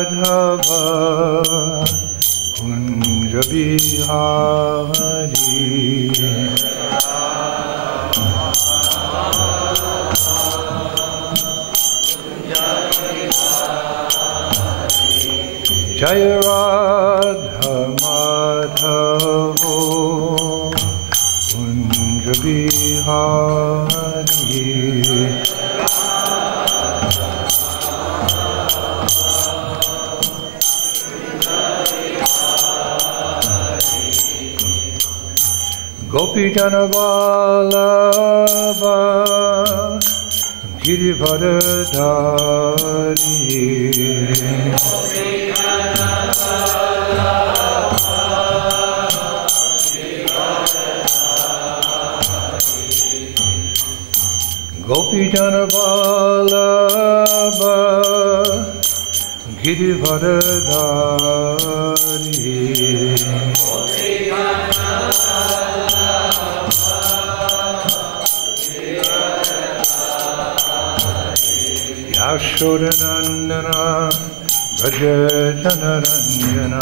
Radhava Kunja Bihari Jaya Radha Madhavo Kunja Bihari Gopi Jana Vallabha Girivardhari Gopi Jana Vallabha Girivardhari Yashodanandana Braja Janaranjana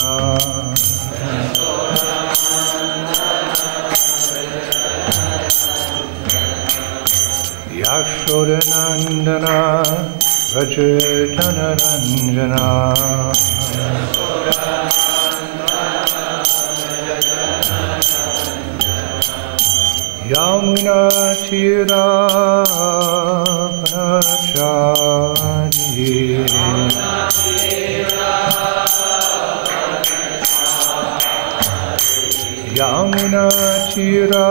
Yashodanandana Braja Janaranjana Yamuna Tira Panachari Yamuna Tira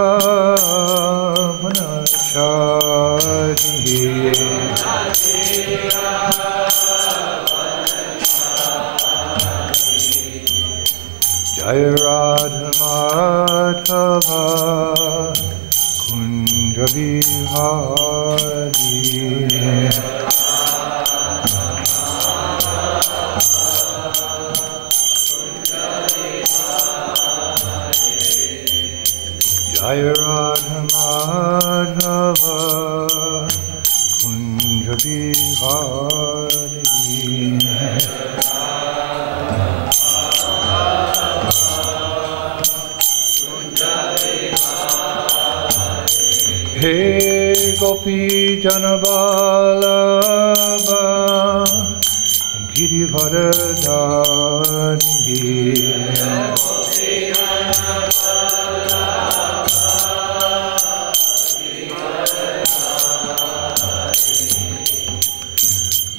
Panachari Jaya Radha Madhava Kunja Bihari Jaya Radha Madhava Kunja Bihari Hey Gopi Jana Vallabha Girivardhari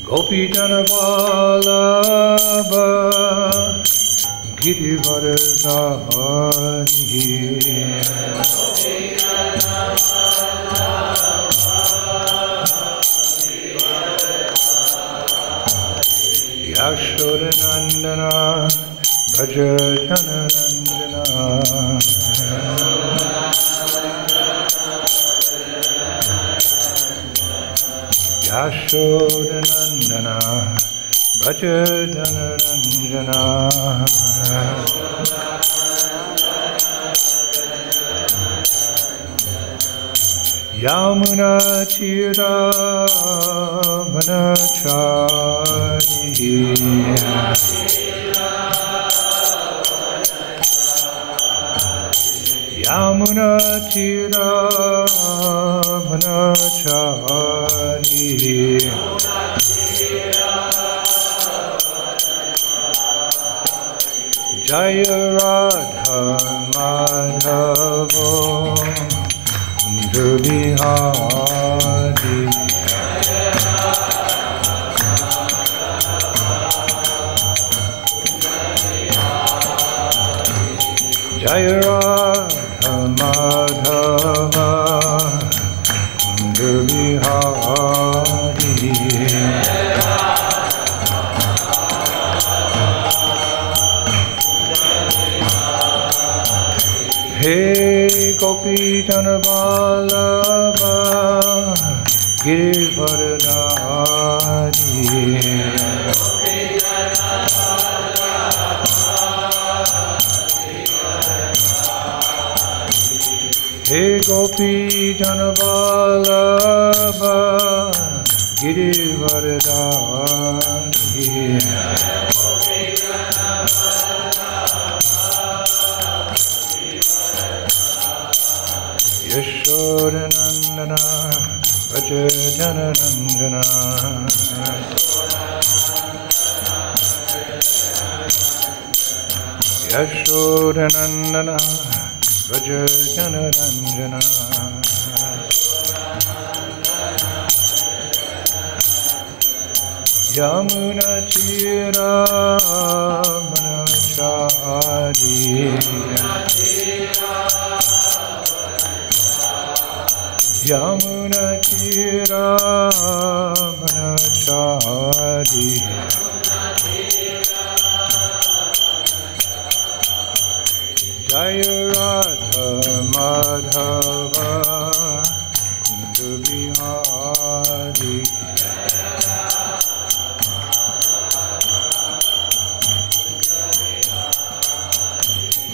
Gopi Jana Vallabha Girivardhari Yashodanandana Braja Janaranjana Yashodanandana Braja Janaranjana Yamuna Tira Vanachari Yamuna Tira Vanachari Jaya Radha Madhavo Kunja Bihari Jaya Radha Madhava Kunja Bihari Hey Gopi Jana Vallabha Girivardhari Hey Gopi Jana Vallabha Girivardhari Yashodanandana Vajajananandana Yashodanandana Vajajananandana Yamuna Tira Manachadi Yamuna Tira Manachadi Jaya Radha Madhava Kundu Bihari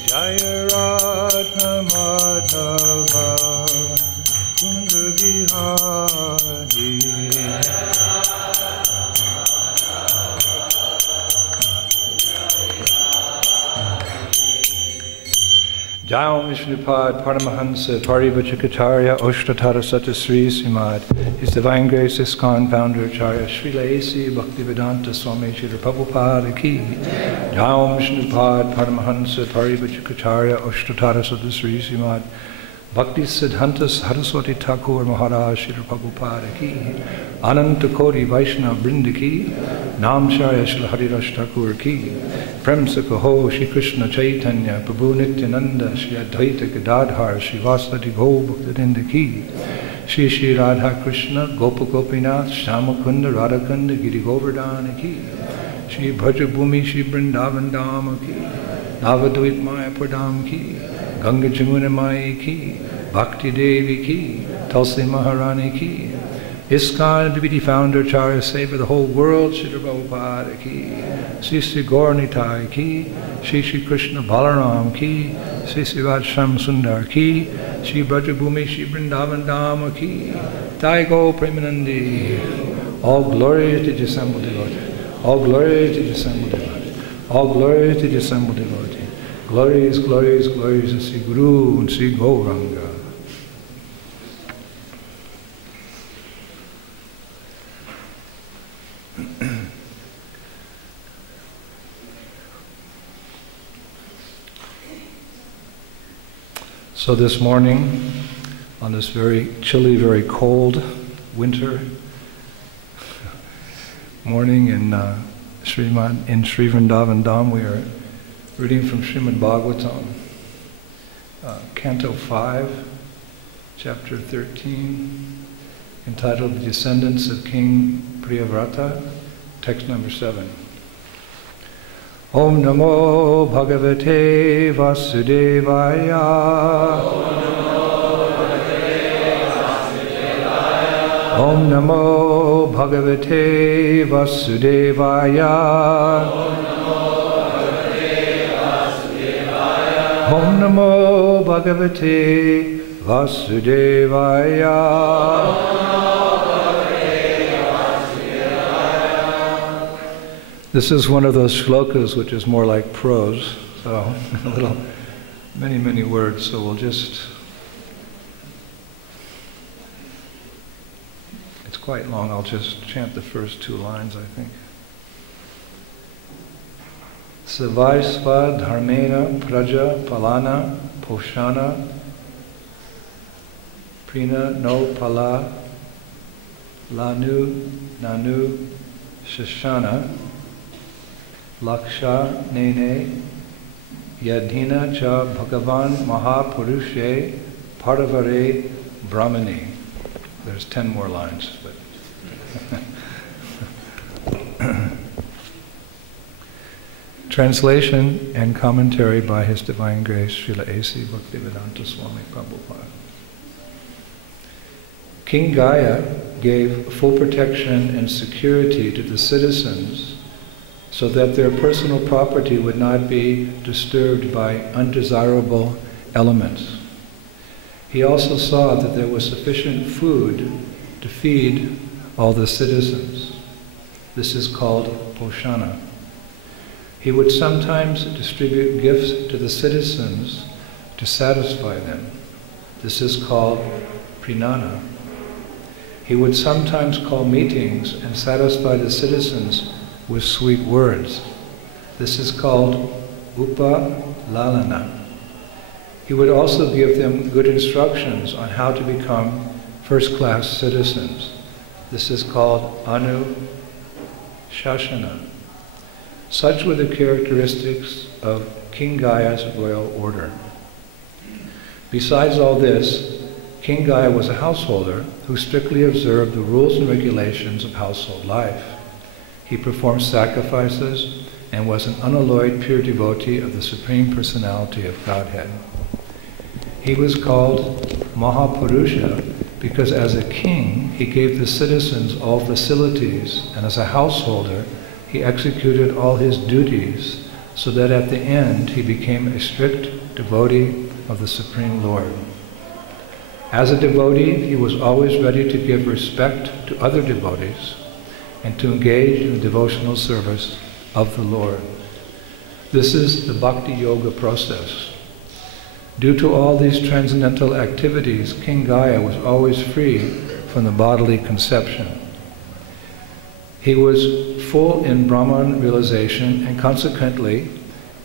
Jaya Radha Madhava Kundu Bihari Jaya Vishnupad Paramahansa Parivachakacharya Oshtatara Satasri Srimad His Divine Grace ISKCON Founder Acharya Srila A.C. Bhaktivedanta Swami Srila Prabhupada Ki Jaya Vishnupad Paramahansa Parivachakacharya Oshtatara Satasri Srimad Bhakti Siddhanta Saraswati Thakur Maharaj Srila Prabhupada Ki Ananta Koti Vaishnava Vrinda Ki Nam Sharya Srila Haridas Thakur Ki Prem se kaho Shri Krishna Chaitanya Prabhu Nityananda Shri Advaita Gadadhar Shri Vasudeva Bhaktivinoda Ki Shri Shri Radha Krishna Gopa Gopinath Shyamakunda Radhakunda Giri Govardhana Ki Shri Bhajabhumi Shri Vrindavan Dhama Ki Navadvip Maya Pradam Ki Ganga Jamuna Mai Ki Bhakti Devi Ki Tulsi Maharani Ki ISKCON Deputy Founder Acharya Seva the whole world Srila Prabhupada Ki Sri Sri Gauranitai Ki Sri Sri Krishna Balaram Ki Sri Sri Radhasham Sundar Ki Sri Brajabhumi Sri Vrindavan Dhama Ki Taigo Premanandi. All glory to the assembled devotee. All glory to the assembled devotee. All glory to the assembled devotee. Glories, glories, glories to Sri Guru and Sri Gauranga. So this morning, on this very chilly, very cold winter morning in Sri Vrindavan Dham, we are reading from Srimad Bhagavatam, Canto 5, Chapter 13, entitled The Descendants of King Priyavrata, text number 7. Om Namo Bhagavate Vasudevaya. Om Namo Bhagavate Vasudevaya. Om Namo Bhagavate Vasudevaya. This is one of those shlokas which is more like prose, so many words, so we'll just, it's quite long, I'll just chant the first 2 lines, I think. Savaisva dharmena praja palana poshana prina no pala lanu nanu shashana Laksha nene yadhina cha bhagavan mahapurushe paravare brahmani. There's 10 more lines, but translation and commentary by His Divine Grace Srila A.C. Bhaktivedanta Swami Prabhupada. King Gaya gave full protection and security to the citizens so that their personal property would not be disturbed by undesirable elements. He also saw that there was sufficient food to feed all the citizens. This is called Poshana. He would sometimes distribute gifts to the citizens to satisfy them. This is called Prinana. He would sometimes call meetings and satisfy the citizens with sweet words. This is called Upalalana. He would also give them good instructions on how to become first-class citizens. This is called Anushasana. Such were the characteristics of King Gaya's royal order. Besides all this, King Gaya was a householder who strictly observed the rules and regulations of household life. He performed sacrifices and was an unalloyed pure devotee of the Supreme Personality of Godhead. He was called Mahapurusha because as a king, he gave the citizens all facilities, and as a householder, he executed all his duties so that at the end he became a strict devotee of the Supreme Lord. As a devotee, he was always ready to give respect to other devotees and to engage in the devotional service of the Lord. This is the Bhakti Yoga process. Due to all these transcendental activities, King Gaya was always free from the bodily conception. He was full in Brahman realization, and consequently,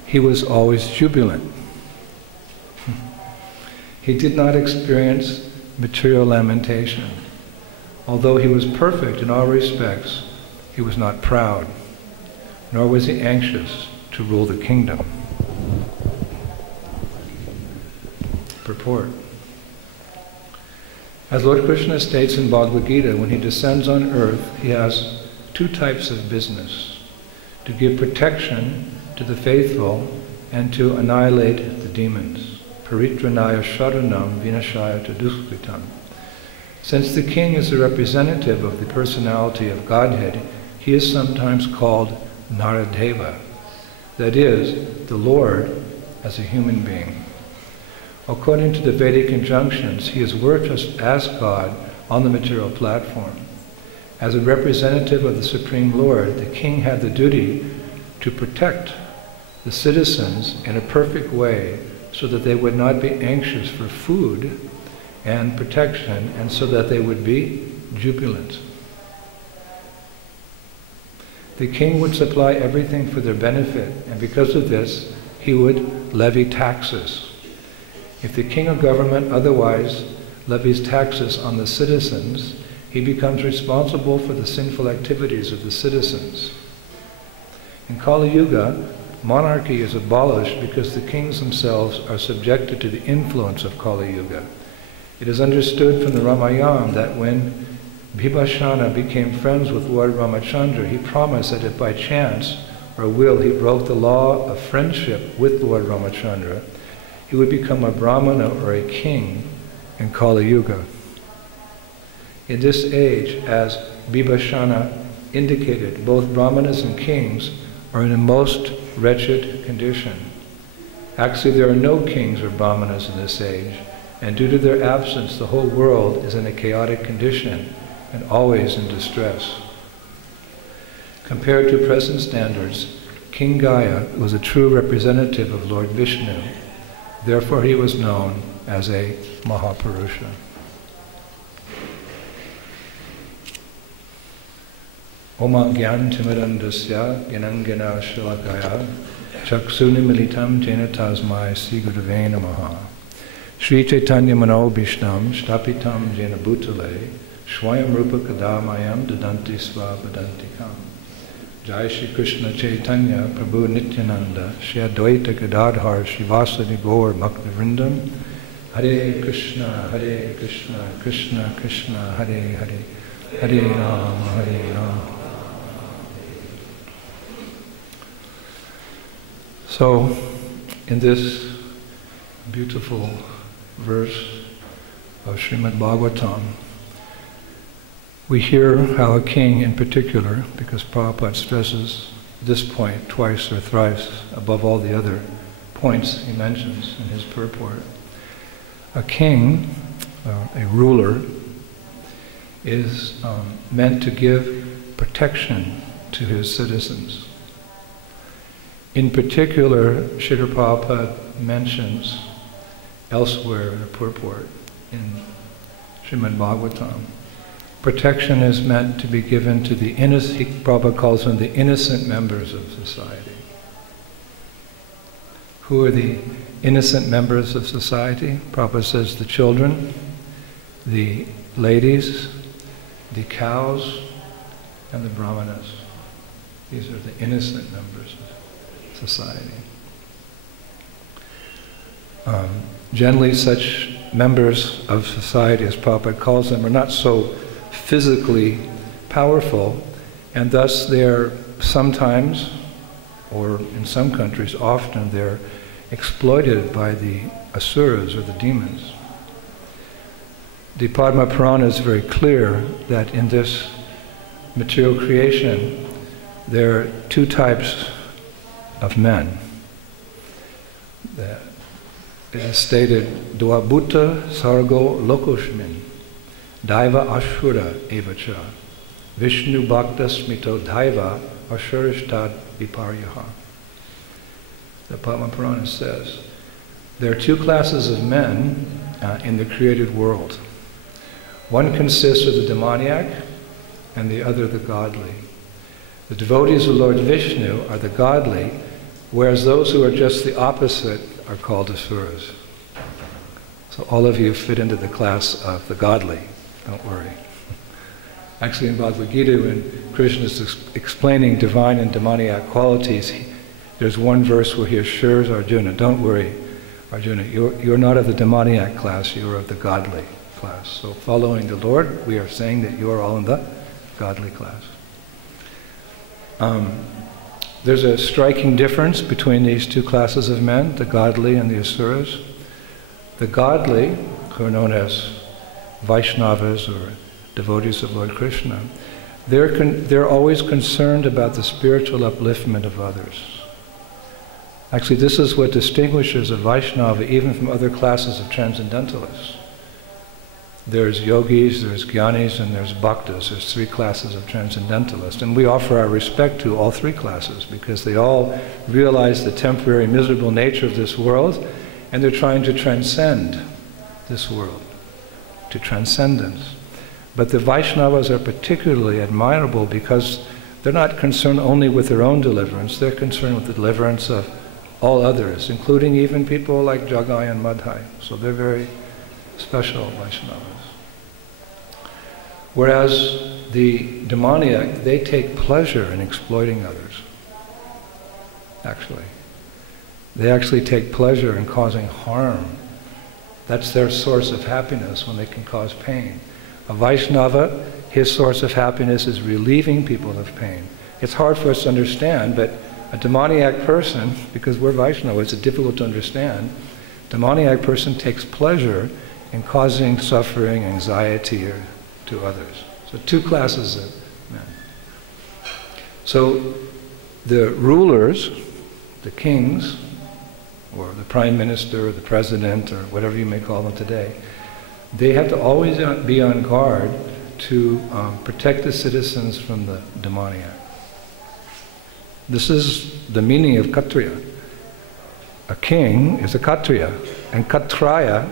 he was always jubilant. He did not experience material lamentation. Although he was perfect in all respects, he was not proud, nor was he anxious to rule the kingdom. Purport. As Lord Krishna states in Bhagavad Gita, when he descends on earth, he has two types of business: to give protection to the faithful and to annihilate the demons. Paritranaya sharanam vinashaya taduskritam. Since the king is a representative of the personality of Godhead, he is sometimes called Naradeva, that is, the Lord as a human being. According to the Vedic injunctions, he has worked as God on the material platform. As a representative of the Supreme Lord, the king had the duty to protect the citizens in a perfect way so that they would not be anxious for food and protection, and so that they would be jubilant. The king would supply everything for their benefit, and because of this, he would levy taxes. If the king or government otherwise levies taxes on the citizens, he becomes responsible for the sinful activities of the citizens. In Kali Yuga, monarchy is abolished because the kings themselves are subjected to the influence of Kali Yuga. It is understood from the Ramayana that when Bhibhishana became friends with Lord Ramachandra, he promised that if by chance or will he broke the law of friendship with Lord Ramachandra, he would become a Brahmana or a king in Kali Yuga. In this age, as Bhibhishana indicated, both Brahmanas and kings are in a most wretched condition. Actually, there are no kings or Brahmanas in this age, and due to their absence, the whole world is in a chaotic condition and always in distress. Compared to present standards, King Gaya was a true representative of Lord Vishnu. Therefore, he was known as a Mahapurusha. Oma Gyan Timirandasya Gyanangena Shalakaya Chaksuni Militam Jena Tasmai Sri Gurave Namaha Sri Chaitanya Mano Bhishnam Shtapitam Jena Bhutale Shwayam Rupa Kadamayam Dadanti Svapadantikam. Jai Shri Krishna Chaitanya Prabhu Nityananda Shri Advaita Gadadhar Shivasadi Gaur Bhakta Vrindam. Hare Krishna Krishna Krishna Hare Hare Hare Rama Hare Rama. So, in this beautiful verse of Srimad Bhagavatam, we hear how a king in particular, because Prabhupada stresses this point twice or thrice above all the other points he mentions in his purport, a king, a ruler, is meant to give protection to his citizens. In particular, Srila Prabhupada mentions elsewhere in a purport in Srimad Bhagavatam, protection is meant to be given to the innocent, Prabhupada calls them the innocent members of society. Who are the innocent members of society? Prabhupada says the children, the ladies, the cows, and the brahmanas. These are the innocent members of society. Generally, such members of society, as Prabhupada calls them, are not so physically powerful, and thus they're sometimes, or in some countries often, they're exploited by the asuras or the demons. The Padma Purana is very clear that in this material creation there are two types of men. It is stated, Dvabhuta Sargo Lokoshmin, Daiva Ashura Evacha, Vishnu Bhakta Smito Daiva Ashurishtad Viparyaha. The Padma Purana says, there are two classes of men in the created world. One consists of the demoniac and the other the godly. The devotees of Lord Vishnu are the godly, whereas those who are just the opposite are called asuras. So all of you fit into the class of the godly, don't worry. Actually in Bhagavad Gita, when Krishna is explaining divine and demoniac qualities, there's one verse where he assures Arjuna, don't worry, Arjuna, you're not of the demoniac class, you're of the godly class. So following the Lord, we are saying that you are all in the godly class. There's a striking difference between these two classes of men, the godly and the asuras. The godly, who are known as Vaishnavas or devotees of Lord Krishna, they're always concerned about the spiritual upliftment of others. Actually, this is what distinguishes a Vaishnava even from other classes of transcendentalists. There's yogis, there's jnanis, and there's bhaktas. There's three classes of transcendentalists. And we offer our respect to all three classes because they all realize the temporary, miserable nature of this world, and they're trying to transcend this world, to transcendence. But the Vaishnavas are particularly admirable because they're not concerned only with their own deliverance, they're concerned with the deliverance of all others, including even people like Jagai and Madhai. So they're very special Vaishnavas. Whereas the demoniac, they take pleasure in exploiting others. Actually. They actually take pleasure in causing harm. That's their source of happiness when they can cause pain. A Vaishnava, his source of happiness is relieving people of pain. It's hard for us to understand, but a demoniac person, because we're Vaishnava, it's difficult to understand, demoniac person takes pleasure in causing suffering, anxiety to others. So two classes of men. So the rulers, the kings, or the prime minister, or the president, or whatever you may call them today, they have to always be on guard to protect the citizens from the demoniac. This is the meaning of Kshatriya. A king is a Kshatriya, and Kshatriya,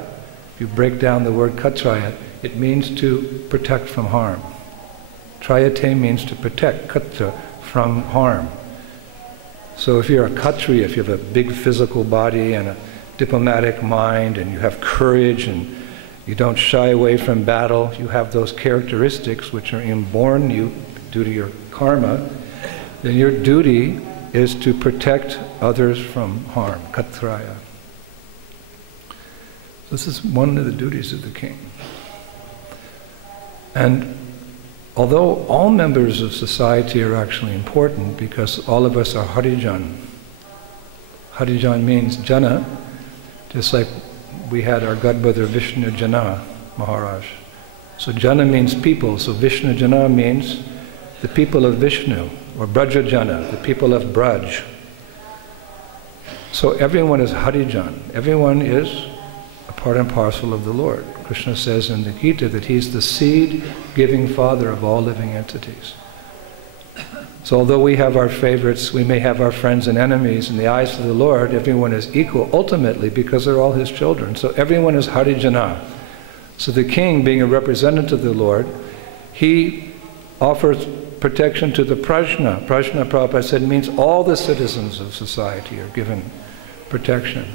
if you break down the word Kshatriya, it means to protect from harm. Trayate means to protect, Kshatra, from harm. So if you're a Kshatriya, if you have a big physical body and a diplomatic mind and you have courage and you don't shy away from battle, you have those characteristics which are inborn you due to your karma, then your duty is to protect others from harm, Kshatriya. This is one of the duties of the king. And although all members of society are actually important because all of us are Harijan. Harijan means Jana, just like we had our godbrother Vishnu Jana Maharaj. So Jana means people, so Vishnu Jana means the people of Vishnu, or Braja Jana, the people of Braj. So everyone is Harijan, everyone is a part and parcel of the Lord. Krishna says in the Gita that he's the seed-giving father of all living entities. So although we have our favorites, we may have our friends and enemies, in the eyes of the Lord, everyone is equal ultimately because they're all his children. So everyone is Harijana. So the king, being a representative of the Lord, he offers protection to the Prajna. Prajna, Prabhupada said, means all the citizens of society are given protection.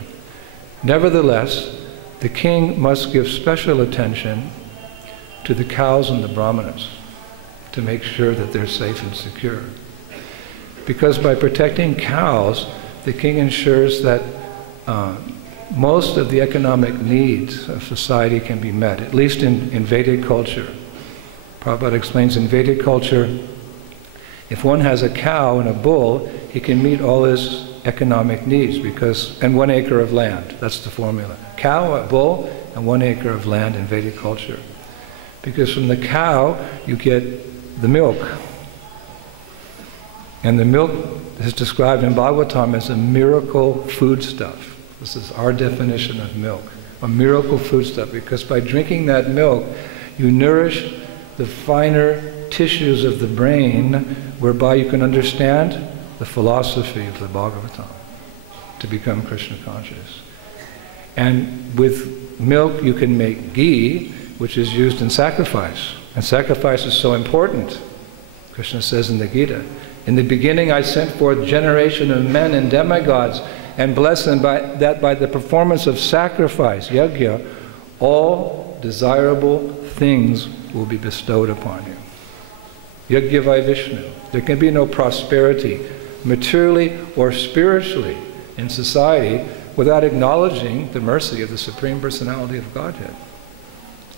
Nevertheless, the king must give special attention to the cows and the brahmanas to make sure that they're safe and secure. Because by protecting cows, the king ensures that most of the economic needs of society can be met, at least in Vedic culture. Prabhupada explains in Vedic culture, if one has a cow and a bull, he can meet all his economic needs and 1 acre of land. That's the formula. Cow, a bull, and 1 acre of land in Vedic culture. Because from the cow, you get the milk. And the milk is described in Bhagavatam as a miracle foodstuff. This is our definition of milk. A miracle foodstuff, because by drinking that milk, you nourish the finer tissues of the brain, whereby you can understand the philosophy of the Bhagavatam to become Krishna conscious. And with milk you can make ghee, which is used in sacrifice. And sacrifice is so important. Krishna says in the Gita, in the beginning I sent forth generation of men and demigods, and blessed them by the performance of sacrifice, yajna, all desirable things will be bestowed upon you. Yajna vai Vishnu. There can be no prosperity, materially or spiritually, in society without acknowledging the mercy of the Supreme Personality of Godhead.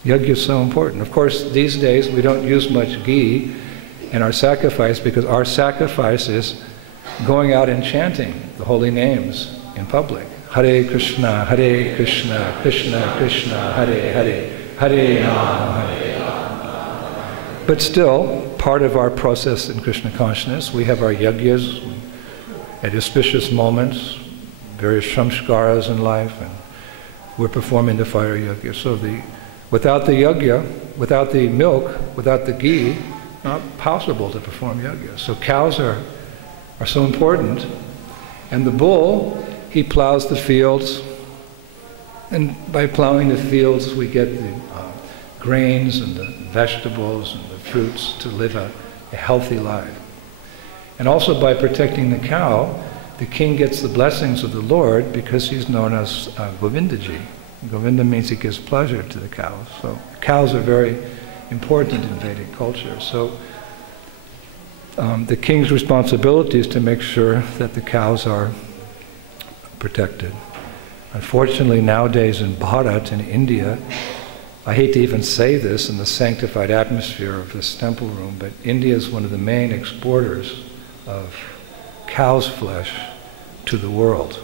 Yajna is so important. Of course, these days we don't use much ghee in our sacrifice because our sacrifice is going out and chanting the holy names in public. Hare Krishna, Krishna Krishna, Hare Hare, Hare Rama, Hare Rama. But still, part of our process in Krishna consciousness, we have our yajnas at auspicious moments, various samskaras in life, and we're performing the fire yajna. So without the yajna, without the milk, without the ghee, not possible to perform yajna. So cows are so important. And the bull, he plows the fields, and by plowing the fields we get the grains and the vegetables and the fruits to live a healthy life. And also by protecting the cow, the king gets the blessings of the Lord because he's known as Govindaji. Govinda means he gives pleasure to the cows. So cows are very important in Vedic culture. So the king's responsibility is to make sure that the cows are protected. Unfortunately, nowadays in Bharat, in India, I hate to even say this in the sanctified atmosphere of this temple room, but India is one of the main exporters of cow's flesh to the world.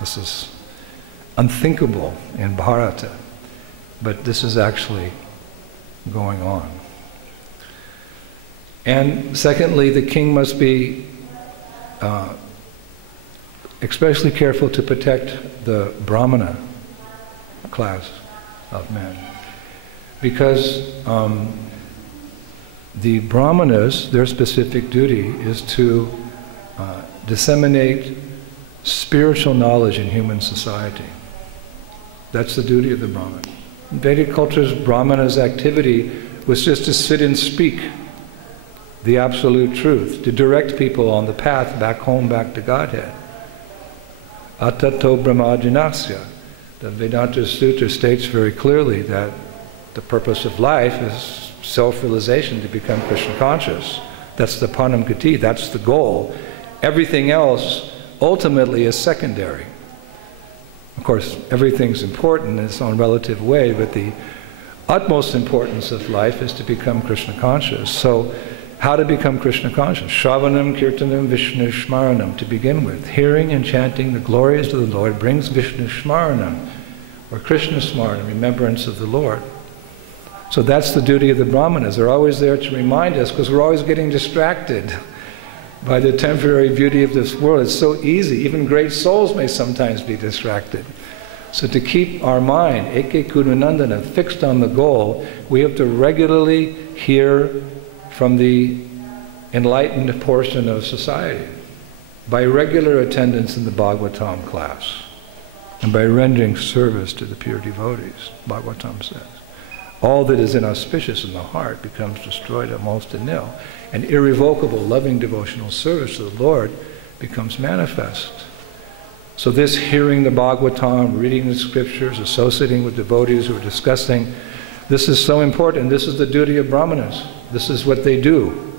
This is unthinkable in Bharata, but this is actually going on. And secondly, the king must be especially careful to protect the Brahmana class of men. Because the Brahmanas, their specific duty is to disseminate spiritual knowledge in human society. That's the duty of the Brahman. In Vedic cultures, Brahmana's activity was just to sit and speak the absolute truth, to direct people on the path back home, back to Godhead. Atato Brahmajinasya. The Vedanta Sutra states very clearly that the purpose of life is self-realization, to become Krishna conscious. That's the Panam Gati, that's the goal. Everything else ultimately is secondary. Of course, everything's important in its own relative way, but the utmost importance of life is to become Krishna conscious. So, how to become Krishna conscious? Shravanam, Kirtanam, Vishnu Shmaranam, to begin with. Hearing and chanting the glories of the Lord brings Vishnu Shmaranam, or Krishna Smaranam, remembrance of the Lord. So that's the duty of the Brahmanas. They're always there to remind us, because we're always getting distracted by the temporary beauty of this world. It's so easy. Even great souls may sometimes be distracted. So to keep our mind, Eke Kudunandana, fixed on the goal, we have to regularly hear from the enlightened portion of society by regular attendance in the Bhagavatam class and by rendering service to the pure devotees, Bhagavatam says. All that is inauspicious in the heart becomes destroyed almost to nil, and irrevocable, loving devotional service to the Lord becomes manifest. So this hearing the Bhagavatam, reading the scriptures, associating with devotees who are discussing, this is so important. This is the duty of Brahmanas. This is what they do.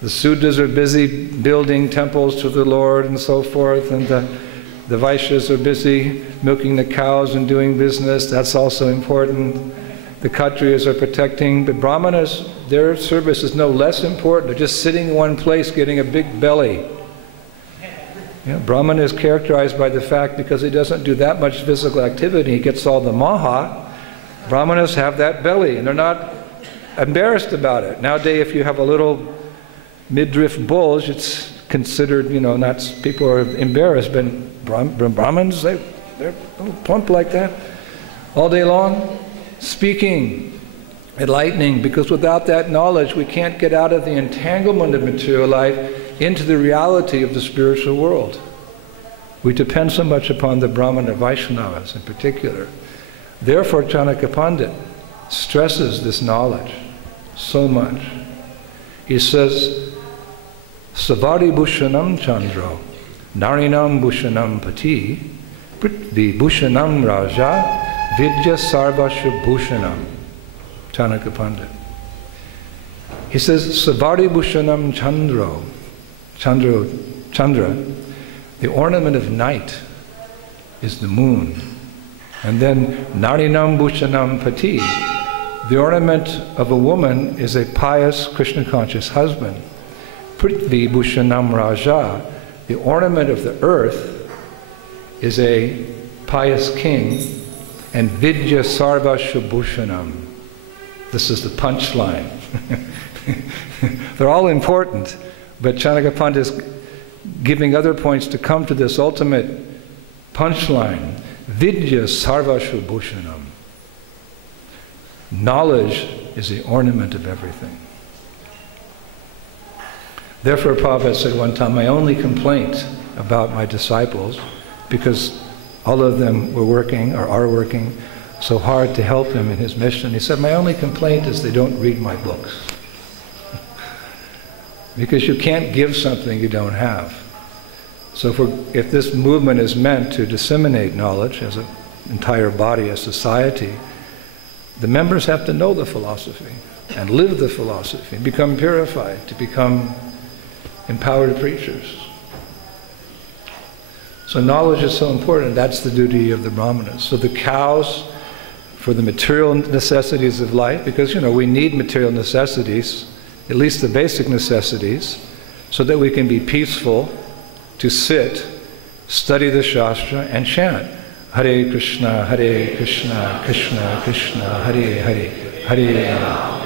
The Sudras are busy building temples to the Lord and so forth, and the Vaishyas are busy milking the cows and doing business. That's also important. The Kshatriyas are protecting, but Brahmanas, their service is no less important. They're just sitting in one place getting a big belly. You know, Brahmana is characterized by the fact, because he doesn't do that much physical activity, he gets all the maha. Brahmanas have that belly, and they're not embarrassed about it. Nowadays, if you have a little midriff bulge, it's considered, you know, not, people are embarrassed, but Brahmins, they're plump like that all day long, speaking, enlightening, because without that knowledge, we can't get out of the entanglement of material life into the reality of the spiritual world. We depend so much upon the Brahmana Vaishnavas in particular. Therefore, Chanakya Pandit stresses this knowledge so much. He says, Savari Bhushanam Chandro, Narinam Bhushanam Pati, Prithvi Bhushanam Raja, Vidya Sarvasya Bhushanam. Chanakya Pandit. He says, Savari Bhushanam Chandra, the ornament of night is the moon. And then Narinam Bhushanam Pati, the ornament of a woman is a pious Krishna-conscious husband. Prithvi Bhushanam Raja, the ornament of the earth is a pious king. And Vidya Sarvasya Bhushanam. This is the punchline. They're all important, but Chanakya Pandit is giving other points to come to this ultimate punchline. Vidya Sarvasya Bhushanam. Knowledge is the ornament of everything. Therefore, Prabhupada said one time, my only complaint about my disciples, because all of them were working or are working so hard to help him in his mission, he said, my only complaint is they don't read my books. Because you can't give something you don't have. So if this movement is meant to disseminate knowledge as an entire body, a society, the members have to know the philosophy and live the philosophy, become purified, to become empowered preachers. So knowledge is so important. That's the duty of the Brahmanas. So the cows, for the material necessities of life, because, you know, we need material necessities, at least the basic necessities, so that we can be peaceful, to sit, study the Shastra, and chant. Hare Krishna, Krishna Krishna, Hare Hare, Hare Rama.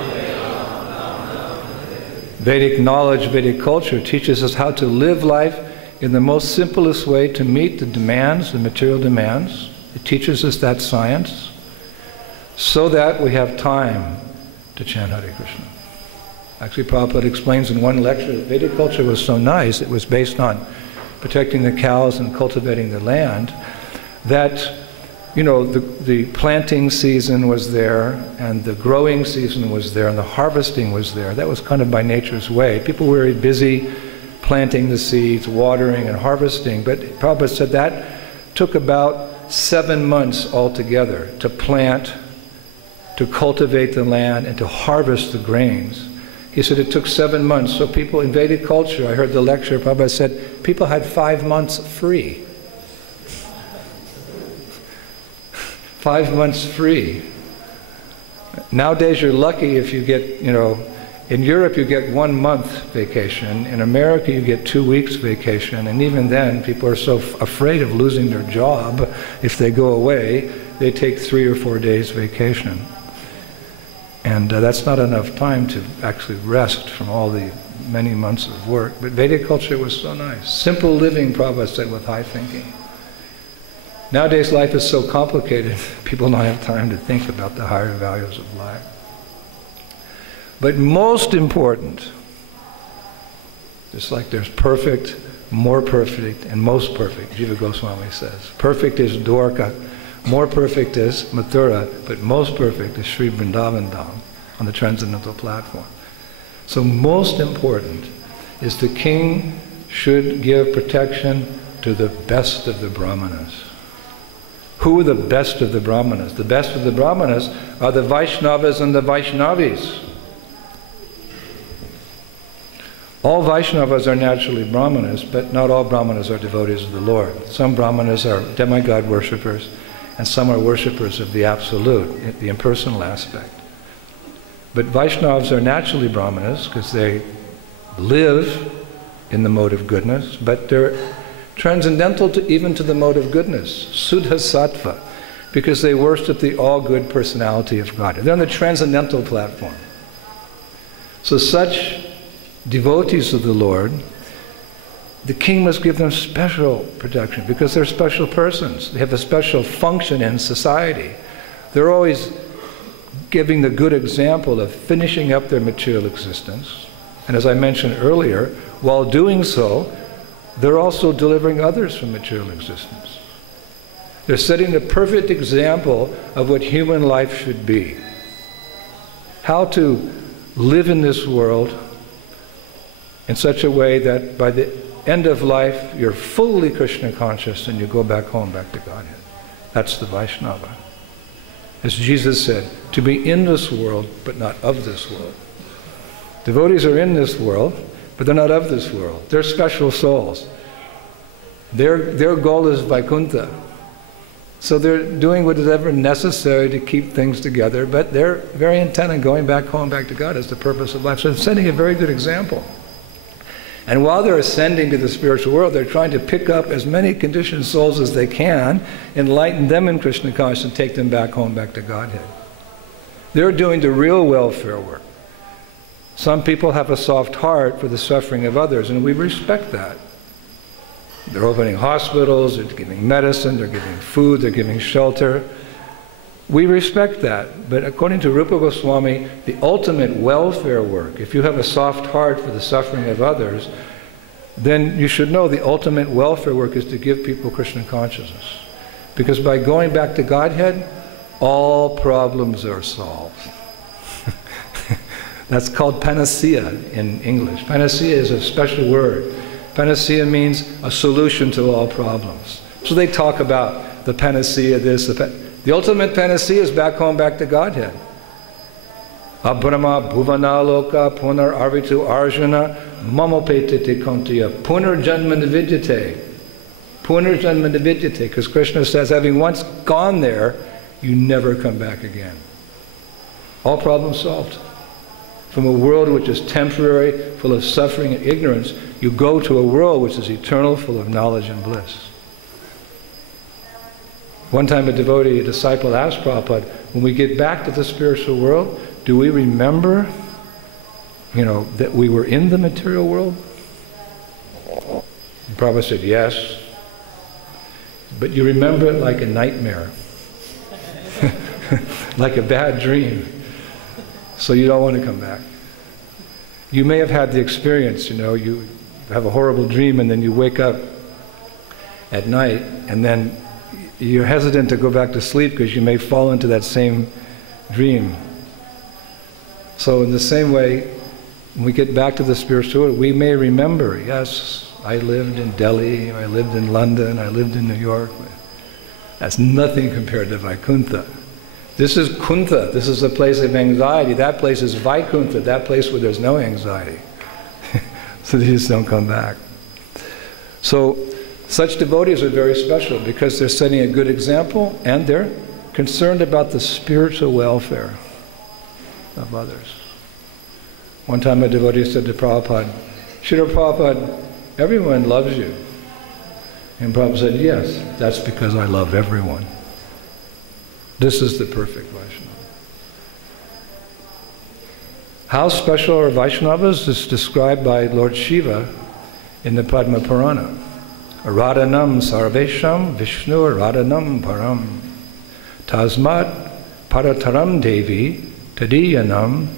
Vedic knowledge, Vedic culture teaches us how to live life in the most simplest way to meet the demands, the material demands. It teaches us that science so that we have time to chant Hare Krishna. Actually, Prabhupada explains in one lecture that Vedic culture was so nice, it was based on protecting the cows and cultivating the land, that, you know, the planting season was there, and the growing season was there, and the harvesting was there. That was kind of by nature's way. People were very busy planting the seeds, watering and harvesting, but Prabhupada said that took about 7 months altogether to plant, to cultivate the land, and to harvest the grains. He said it took 7 months. So people in Vedic culture, I heard the lecture, Prabhupada said, people had 5 months free. 5 months free. Nowadays you're lucky if you get, you know, in Europe you get 1 month vacation. In America you get 2 weeks vacation. And even then people are so afraid of losing their job if they go away, they take 3 or 4 days vacation. And that's not enough time to actually rest from all the many months of work. But Vedic culture was so nice. Simple living, Prabhupada said, with high thinking. Nowadays life is so complicated, people don't have time to think about the higher values of life. But most important, just like there's perfect, more perfect, and most perfect, Jiva Goswami says. Perfect is Dwarka, more perfect is Mathura, but most perfect is Sri Vrindavan Dham on the transcendental platform. So most important is the king should give protection to the best of the Brahmanas. Who are the best of the Brahmanas? The best of the Brahmanas are the Vaishnavas and the Vaishnavis. All Vaishnavas are naturally Brahmanas, but not all Brahmanas are devotees of the Lord. Some Brahmanas are demigod worshippers, and some are worshippers of the Absolute, the impersonal aspect. But Vaishnavas are naturally Brahmanas because they live in the mode of goodness, but they're transcendental to even to the mode of goodness, Suddha Sattva, because they worship the all-good personality of God. They're on the transcendental platform. So such devotees of the Lord, the king must give them special protection because they're special persons. They have a special function in society. They're always giving the good example of finishing up their material existence. And as I mentioned earlier, while doing so, they're also delivering others from material existence. They're setting the perfect example of what human life should be. How to live in this world in such a way that by the end of life, you're fully Krishna conscious and you go back home, back to Godhead. That's the Vaishnava. As Jesus said, to be in this world, but not of this world. Devotees are in this world, but they're not of this world. They're special souls. Their goal is Vaikuntha. So they're doing what is ever necessary to keep things together, but they're very intent on going back home, back to God as the purpose of life. So they're setting a very good example. And while they're ascending to the spiritual world, they're trying to pick up as many conditioned souls as they can, enlighten them in Krishna consciousness, and take them back home, back to Godhead. They're doing the real welfare work. Some people have a soft heart for the suffering of others, and we respect that. They're opening hospitals, they're giving medicine, they're giving food, they're giving shelter. We respect that, but according to Rupa Goswami, the ultimate welfare work, if you have a soft heart for the suffering of others, then you should know the ultimate welfare work is to give people Krishna consciousness. Because by going back to Godhead, all problems are solved. That's called panacea in English. Panacea is a special word. Panacea means a solution to all problems. So they talk about the panacea, this, the ultimate panacea is back home, back to Godhead. Abrahma bhuvanaloka punar arvitu arjuna mamopetite kontiya punar janma nividyate. Punar janma nividyate, because Krishna says, having once gone there, you never come back again. All problems solved. From a world which is temporary, full of suffering and ignorance, you go to a world which is eternal, full of knowledge and bliss. One time a devotee, a disciple asked Prabhupada, when we get back to the spiritual world, do we remember, that we were in the material world? And Prabhupada said, yes. But you remember it like a nightmare. Like a bad dream. So you don't want to come back. You may have had the experience, you have a horrible dream and then you wake up at night and then you're hesitant to go back to sleep because you may fall into that same dream. So in the same way, when we get back to the spiritual world, we may remember, yes, I lived in Delhi, I lived in London, I lived in New York. That's nothing compared to Vaikuntha. This is Kuntha, this is a place of anxiety. That place is Vaikuntha, that place where there's no anxiety. So they just don't come back. So such devotees are very special because they're setting a good example and they're concerned about the spiritual welfare of others. One time a devotee said to Prabhupada, Srila Prabhupada, everyone loves you. And Prabhupada said, yes, that's because I love everyone. This is the perfect Vaishnava. How special are Vaishnavas is described by Lord Shiva in the Padma Purana. Aradanam sarvesham Vishnu aradanam param tasmat parataram devi tadiyanam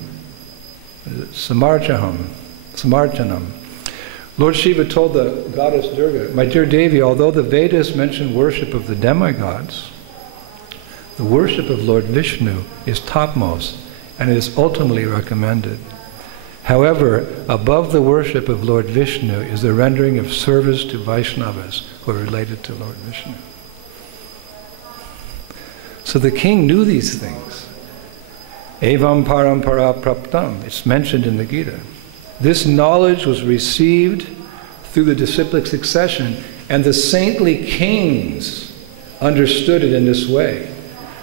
Samarjanam. Lord Shiva told the goddess Durga, "My dear Devi, although the Vedas mention worship of the demigods, the worship of Lord Vishnu is topmost and is ultimately recommended. However, above the worship of Lord Vishnu is the rendering of service to Vaishnavas who are related to Lord Vishnu." So the king knew these things. Evam parampara praptam, it's mentioned in the Gita. This knowledge was received through the disciplic succession, and the saintly kings understood it in this way.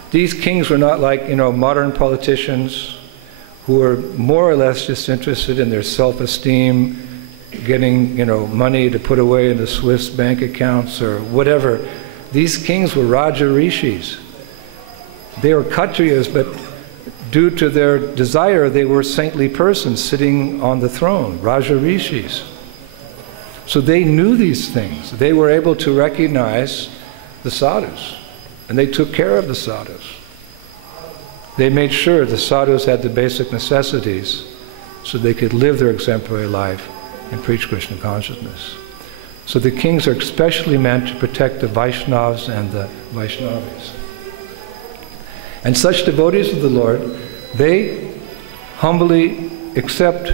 These kings were not like, modern politicians who are more or less just interested in their self-esteem, getting, money to put away in the Swiss bank accounts or whatever. These kings were Raja Rishis. They were Kshatriyas, but due to their desire, they were saintly persons sitting on the throne, Raja Rishis. So they knew these things. They were able to recognize the sadhus, and they took care of the sadhus. They made sure the sadhus had the basic necessities so they could live their exemplary life and preach Krishna consciousness. So the kings are especially meant to protect the Vaishnavas and the Vaishnavis. And such devotees of the Lord, they humbly accept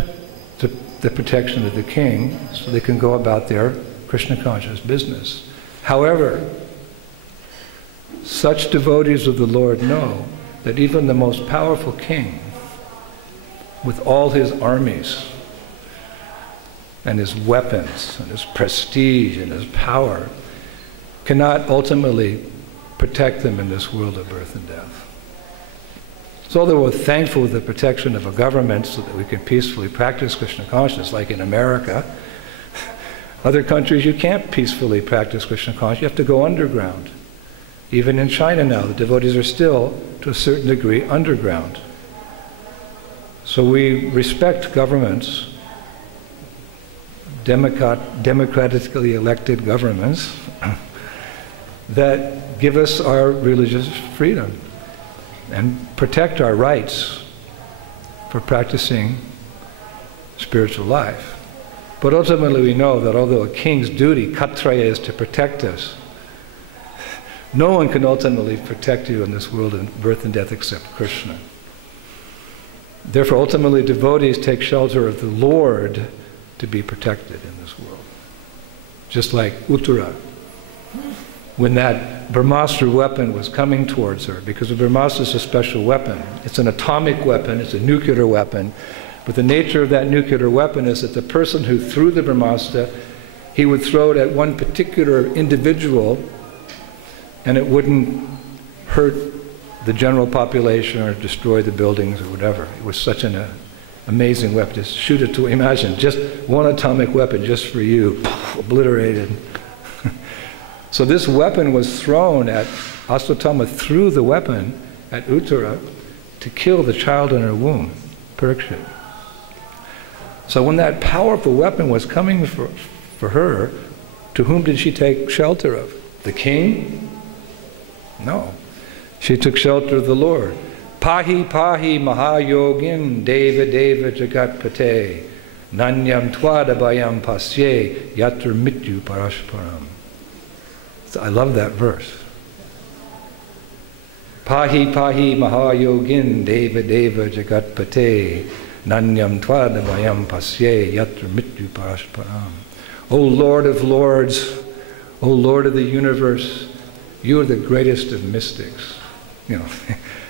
the protection of the king so they can go about their Krishna conscious business. However, such devotees of the Lord know that even the most powerful king, with all his armies and his weapons and his prestige and his power, cannot ultimately protect them in this world of birth and death. So although we're thankful for the protection of a government so that we can peacefully practice Krishna consciousness, like in America, other countries you can't peacefully practice Krishna consciousness, you have to go underground. Even in China now, the devotees are still, to a certain degree, underground. So we respect governments, democratically elected governments, that give us our religious freedom and protect our rights for practicing spiritual life. But ultimately we know that although a king's duty, Kshatriya, is to protect us, no one can ultimately protect you in this world of birth and death except Krishna. Therefore, ultimately, devotees take shelter of the Lord to be protected in this world. Just like Uttara, when that Brahmastra weapon was coming towards her, because the Brahmastra is a special weapon. It's an atomic weapon, it's a nuclear weapon, but the nature of that nuclear weapon is that the person who threw the Brahmastra, he would throw it at one particular individual, and it wouldn't hurt the general population or destroy the buildings or whatever. It was such an amazing weapon. Just shoot it to, imagine, just one atomic weapon just for you, obliterated. So this weapon was thrown at, Aswatthama threw the weapon at Uttara to kill the child in her womb, Parikshit. So when that powerful weapon was coming for her, to whom did she take shelter of? The king? No. She took shelter of the Lord. Pahi pahi mahayogin deva deva jagatpate nanyam twadabhayam pasye yatra mityu parashparam. So I love that verse. Pahi pahi mahayogin deva deva jagatpate nanyam twadabhayam pasye yatra mityu parashparam. O Lord of Lords, O Lord of the universe, you are the greatest of mystics.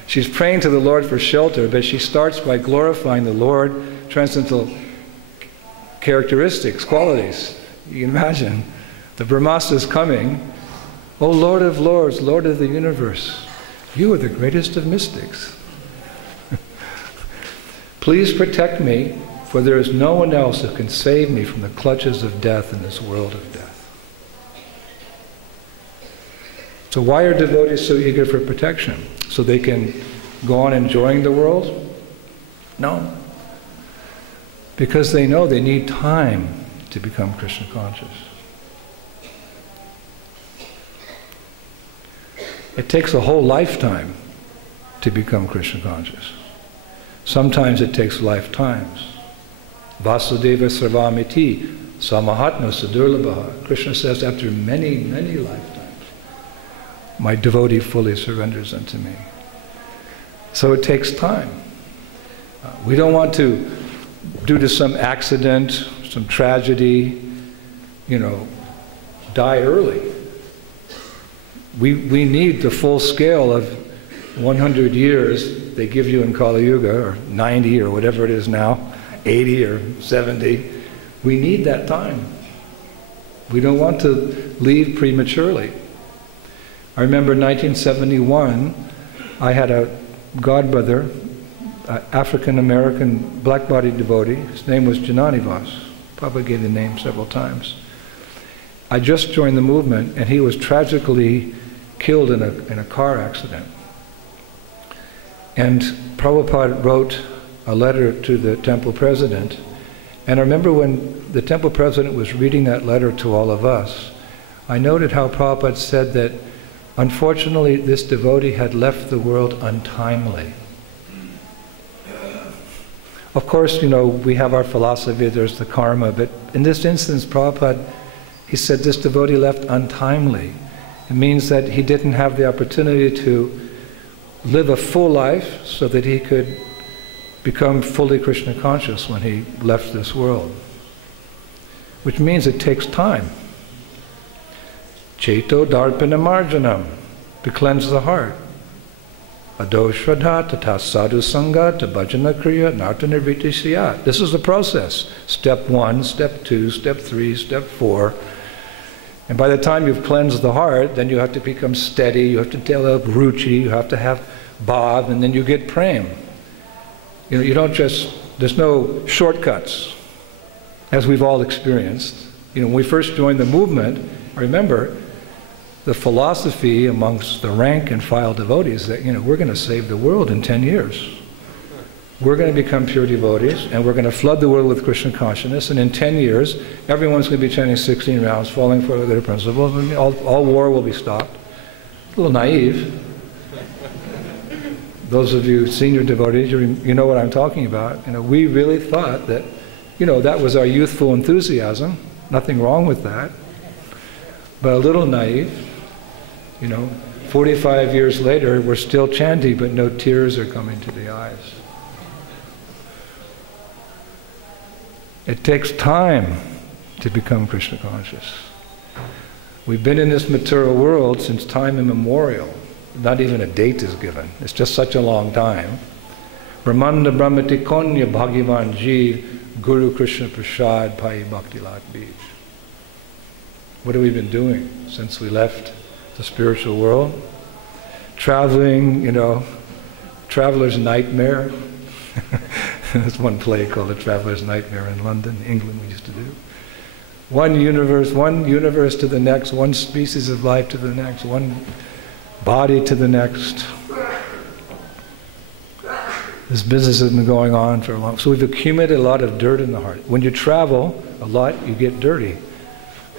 She's praying to the Lord for shelter, but she starts by glorifying the Lord, transcendental characteristics, qualities. You can imagine, the Brahmastra is coming. O Lord of Lords, Lord of the universe, you are the greatest of mystics. Please protect me, for there is no one else who can save me from the clutches of death in this world of death. So why are devotees so eager for protection? So they can go on enjoying the world? No. Because they know they need time to become Krishna conscious. It takes a whole lifetime to become Krishna conscious. Sometimes it takes lifetimes. Vasudeva sarvamiti samahatma sadurlabha. Krishna says, after many, many lifetimes, my devotee fully surrenders unto me. So it takes time. We don't want to, due to some accident, some tragedy, die early. We need the full scale of 100 years they give you in Kali Yuga, or 90 or whatever it is now, 80 or 70. We need that time. We don't want to leave prematurely. I remember 1971, I had a godbrother, African-American black-bodied devotee. His name was Jananivas. Probably gave the name several times. I just joined the movement, and he was tragically killed in a car accident. And Prabhupada wrote a letter to the temple president. And I remember when the temple president was reading that letter to all of us, I noted how Prabhupada said that, unfortunately, this devotee had left the world untimely. Of course, we have our philosophy, there's the karma, but in this instance, Prabhupada, he said this devotee left untimely. It means that he didn't have the opportunity to live a full life so that he could become fully Krishna conscious when he left this world. Which means it takes time. Cheto darpana marjanam, to cleanse the heart. Ado shraddha tata sadhu sangha ta bhajana kriya narta nirviti siyat. This is the process. Step 1, step 2, step 3, step 4. And by the time you've cleansed the heart, then you have to become steady, you have to develop ruchi, you have to have bhav, and then you get prem. You don't just, there's no shortcuts, as we've all experienced. When we first joined the movement, I remember the philosophy amongst the rank and file devotees that, we're going to save the world in 10 years. We're going to become pure devotees, and we're going to flood the world with Krishna consciousness, and in 10 years, everyone's going to be chanting 16 rounds, falling for their principles, and all war will be stopped. A little naive. Those of you senior devotees, you know what I'm talking about. We really thought that, that was our youthful enthusiasm. Nothing wrong with that. But a little naive. 45 years later, we're still chanting, but no tears are coming to the eyes. It takes time to become Krishna conscious. We've been in this material world since time immemorial. Not even a date is given. It's just such a long time. Brahmanda Brahmati Konya Bhagavan Jeev Guru Krishna Prasad Pai Bhakti Lat Bij. What have we been doing since we left the spiritual world? Traveling, Traveler's Nightmare. There's one play called The Traveler's Nightmare in London, England, we used to do. One universe to the next, one species of life to the next, one body to the next. This business has been going on for a long time. So we've accumulated a lot of dirt in the heart. When you travel a lot, you get dirty.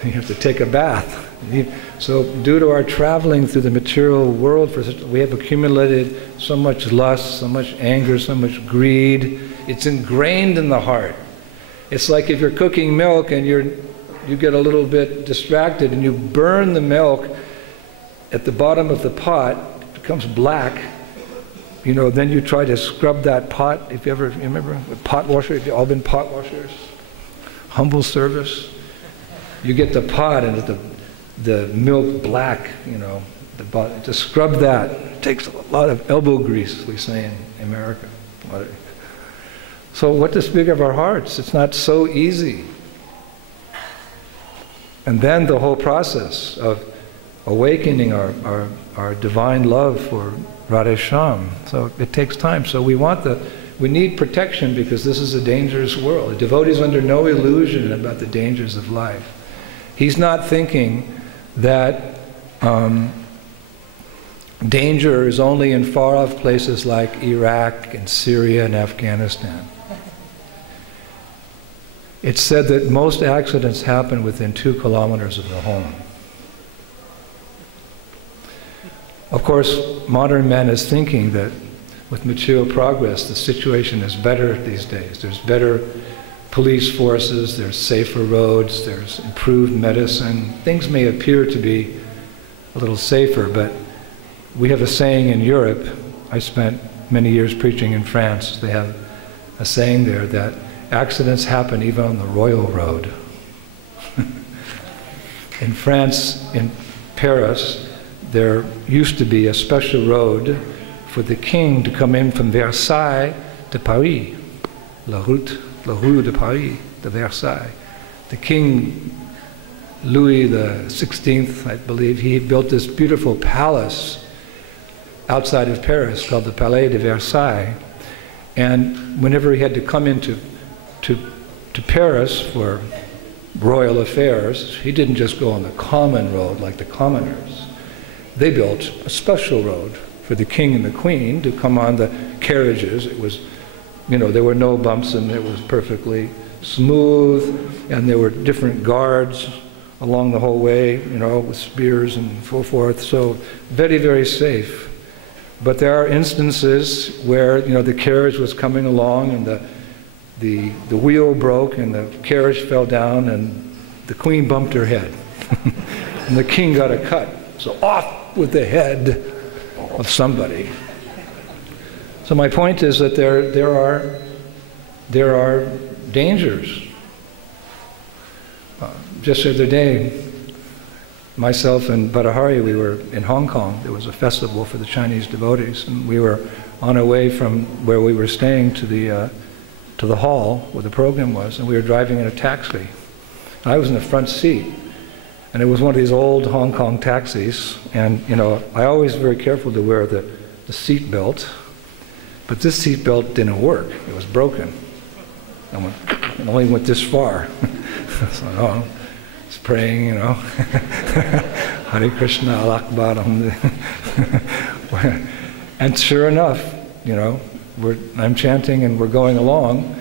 You have to take a bath. So due to our traveling through the material world, we have accumulated so much lust, so much anger, so much greed. It's ingrained in the heart. It's like if you're cooking milk and you get a little bit distracted and you burn the milk at the bottom of the pot, it becomes black. Then you try to scrub that pot. If you remember pot washer, if you've all been pot washers, humble service. You get the pot and the milk black, to scrub that. It takes a lot of elbow grease, we say in America. So what to speak of our hearts? It's not so easy. And then the whole process of awakening our divine love for Radha Shyam. So it takes time. So we need protection because this is a dangerous world. The devotee is under no illusion about the dangers of life. He's not thinking that danger is only in far-off places like Iraq and Syria and Afghanistan. It's said that most accidents happen within 2 kilometers of the home. Of course, modern man is thinking that with material progress, the situation is better these days. There's better police forces, there's safer roads, there's improved medicine. Things may appear to be a little safer, but we have a saying in Europe. I spent many years preaching in France. They have a saying there that accidents happen even on the royal road. In France, in Paris, there used to be a special road for the king to come in from Versailles to Paris, la rue de Paris, de Versailles. The king, Louis XVI, I believe, he built this beautiful palace outside of Paris called the Palais de Versailles. And whenever he had to come into to Paris for royal affairs, he didn't just go on the common road like the commoners. They built a special road for the king and the queen to come on the carriages. It was, you know, there were no bumps and it was perfectly smooth, and there were different guards along the whole way, you know, with spears and so forth. So very, very safe. But there are instances where, you know, the carriage was coming along and the wheel broke and the carriage fell down and the queen bumped her head. And the king got a cut. So off with the head of somebody. So my point is that there are dangers. Just the other day, myself and Badahari, we were in Hong Kong. There was a festival for the Chinese devotees, and we were on our way from where we were staying to the hall where the program was, and we were driving in a taxi. I was in the front seat, and it was one of these old Hong Kong taxis, and you know, I always very careful to wear the seat belt, but this seat belt didn't work. It was broken. It only went this far. So, oh, it's praying, you know. Hare Krishna, Al Akbar. And sure enough, you know, I'm chanting and we're going along,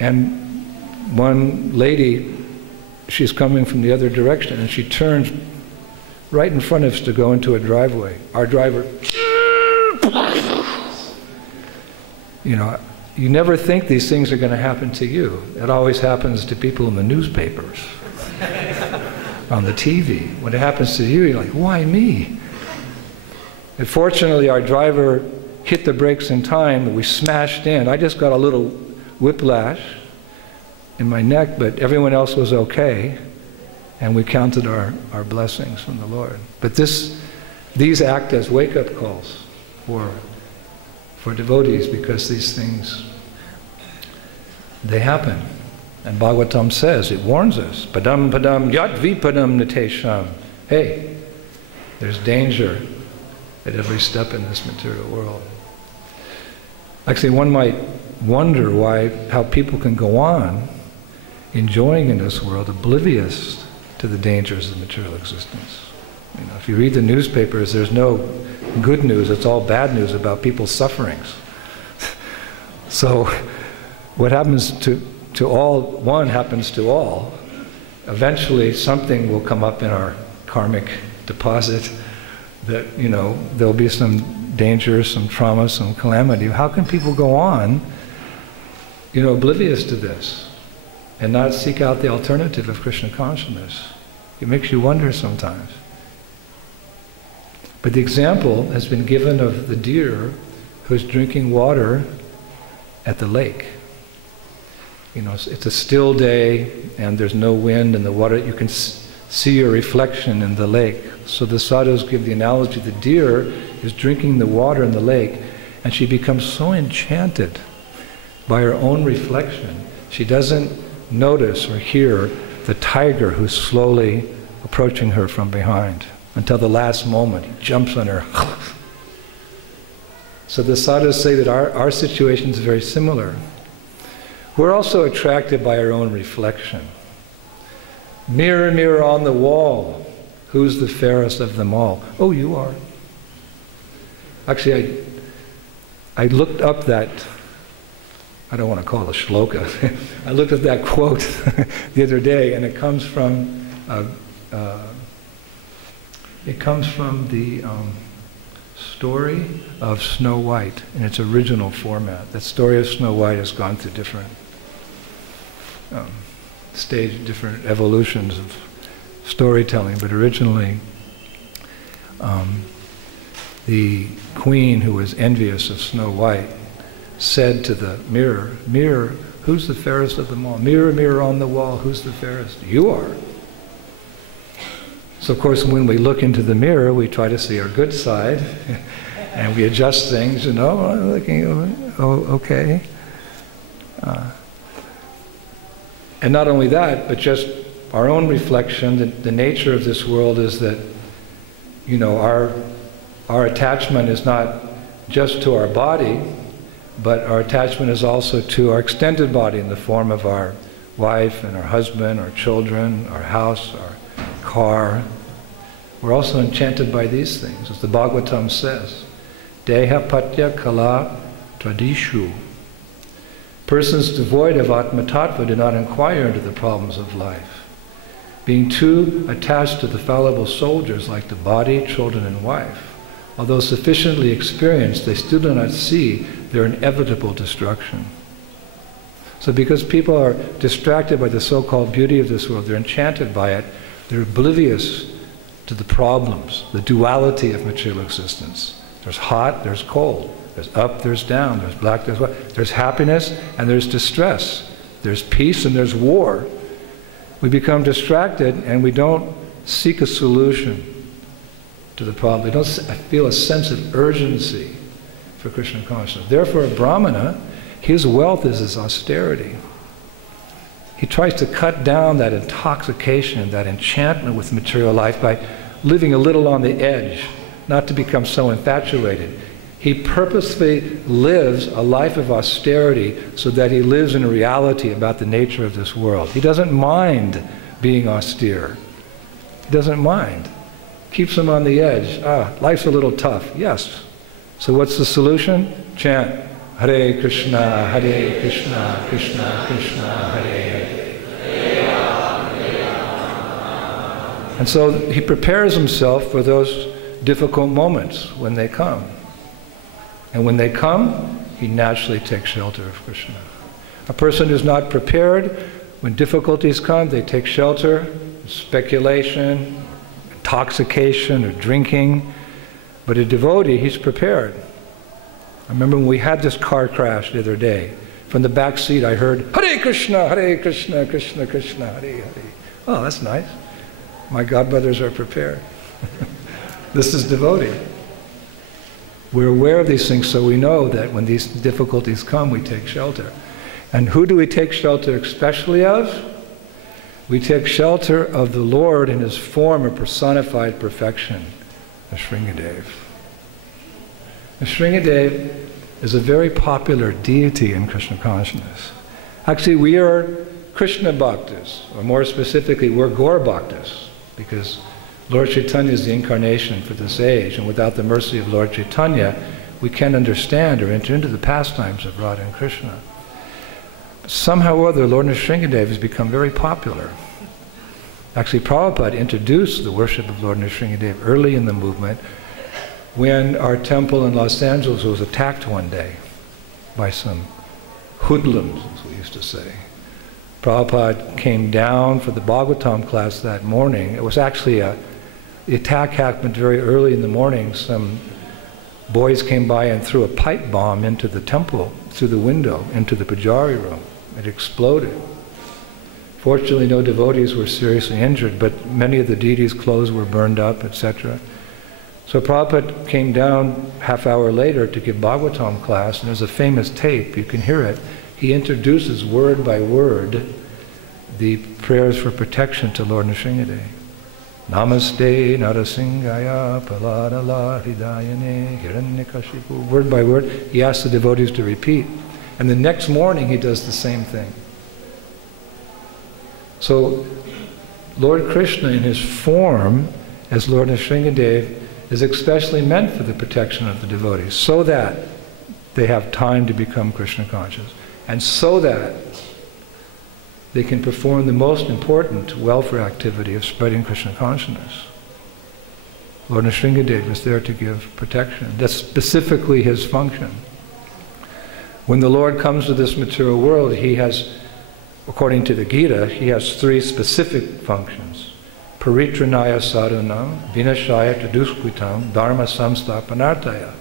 and one lady, she's coming from the other direction, and she turns right in front of us to go into a driveway. Our driver, you know, you never think these things are going to happen to you. It always happens to people in the newspapers, on the TV. When it happens to you, you're like, why me? And fortunately, our driver hit the brakes in time, and we smashed in. I just got a little whiplash in my neck, but everyone else was okay, and we counted our blessings from the Lord. But these act as wake-up calls for devotees, because these things, they happen. And Bhagavatam says, it warns us, padam padam yat vipadam natesham. Hey, there's danger at every step in this material world. Actually, one might wonder how people can go on enjoying in this world, oblivious to the dangers of material existence. You know, if you read the newspapers, there's no good news, it's all bad news about people's sufferings. So what happens to all, one happens to all. Eventually something will come up in our karmic deposit that, you know, there'll be some danger, some trauma, some calamity. How can people go on, you know, oblivious to this and not seek out the alternative of Krishna consciousness? It makes you wonder sometimes. But the example has been given of the deer who's drinking water at the lake. You know, it's a still day and there's no wind and the water, you can see your reflection in the lake. So the sadhus give the analogy, the deer is drinking the water in the lake, and she becomes so enchanted by her own reflection, she doesn't notice or hear the tiger who's slowly approaching her from behind. Until the last moment, he jumps on her. So the sadhus say that our situation is very similar. We're also attracted by our own reflection. Mirror, mirror on the wall, who's the fairest of them all? Oh, you are. Actually, I looked up that, I don't want to call it a shloka. I looked at that quote the other day, and it comes from the story of Snow White in its original format. That story of Snow White has gone through different different evolutions of storytelling, but originally the queen, who was envious of Snow White, said to the mirror, "Mirror, who's the fairest of them all? Mirror, mirror on the wall, who's the fairest? You are." So of course, when we look into the mirror, we try to see our good side, and we adjust things, okay. And not only that, but just our own reflection. The nature of this world is that, our attachment is not just to our body, but our attachment is also to our extended body in the form of our wife and our husband, our children, our house, our car. We're also enchanted by these things, as the Bhagavatam says, Deha Patya Kala Tradishu. Persons devoid of Atma Tattva do not inquire into the problems of life. Being too attached to the fallible soldiers like the body, children, and wife, although sufficiently experienced, they still do not see their inevitable destruction. So because people are distracted by the so-called beauty of this world, they're enchanted by it, they're oblivious to the problems, the duality of material existence. There's hot, there's cold. There's up, there's down. There's black, there's white. There's happiness and there's distress. There's peace and there's war. We become distracted and we don't seek a solution to the problem. We don't feel a sense of urgency for Krishna consciousness. Therefore, a Brahmana, his wealth is his austerity. He tries to cut down that intoxication, that enchantment with material life by living a little on the edge, not to become so infatuated. He purposefully lives a life of austerity so that he lives in reality about the nature of this world. He doesn't mind being austere. He doesn't mind. Keeps him on the edge. Life's a little tough. Yes. So what's the solution? Chant Hare Krishna, Hare Krishna, Krishna Krishna, Hare Hare. And so he prepares himself for those difficult moments when they come. And when they come, he naturally takes shelter of Krishna. A person who's not prepared, when difficulties come, they take shelter, speculation, intoxication, or drinking. But a devotee, he's prepared. I remember when we had this car crash the other day. From the back seat I heard, Hare Krishna, Hare Krishna, Krishna Krishna, Hare Hare. Oh, that's nice. My godbrothers are prepared. This is devotee. We're aware of these things, so we know that when these difficulties come, we take shelter. And who do we take shelter especially of? We take shelter of the Lord in his form of personified perfection, the Shringadev. The Shringadev is a very popular deity in Krishna consciousness. Actually, we are Krishna Bhaktas, or more specifically, we're Gaur Bhaktas, because Lord Chaitanya is the incarnation for this age, and without the mercy of Lord Chaitanya, we can't understand or enter into the pastimes of Radha and Krishna. But somehow or other, Lord Nrsimhadev has become very popular. Actually, Prabhupada introduced the worship of Lord Nrsimhadev early in the movement when our temple in Los Angeles was attacked one day by some hoodlums, as we used to say. Prabhupada came down for the Bhagavatam class that morning. It was actually the attack happened very early in the morning. Some boys came by and threw a pipe bomb into the temple through the window into the pujari room. It exploded. Fortunately, no devotees were seriously injured, but many of the deities' clothes were burned up, etc. So Prabhupada came down half hour later to give Bhagavatam class, and there's a famous tape, you can hear it. He introduces word by word the prayers for protection to Lord Nrsimhadev. Namaste Narasimhaya Paladala Hridayane Hiranyakashipu. Word by word, he asks the devotees to repeat. And the next morning he does the same thing. So Lord Krishna in his form as Lord Nrsimhadev is especially meant for the protection of the devotees, so that they have time to become Krishna conscious, and so that they can perform the most important welfare activity of spreading Krishna consciousness. Lord Nrsingadev is there to give protection. That's specifically his function. When the Lord comes to this material world, he has, according to the Gita, he has 3 specific functions. Paritranaya sadhanam, vinashaya taduskvitam, dharma samstapanartaya.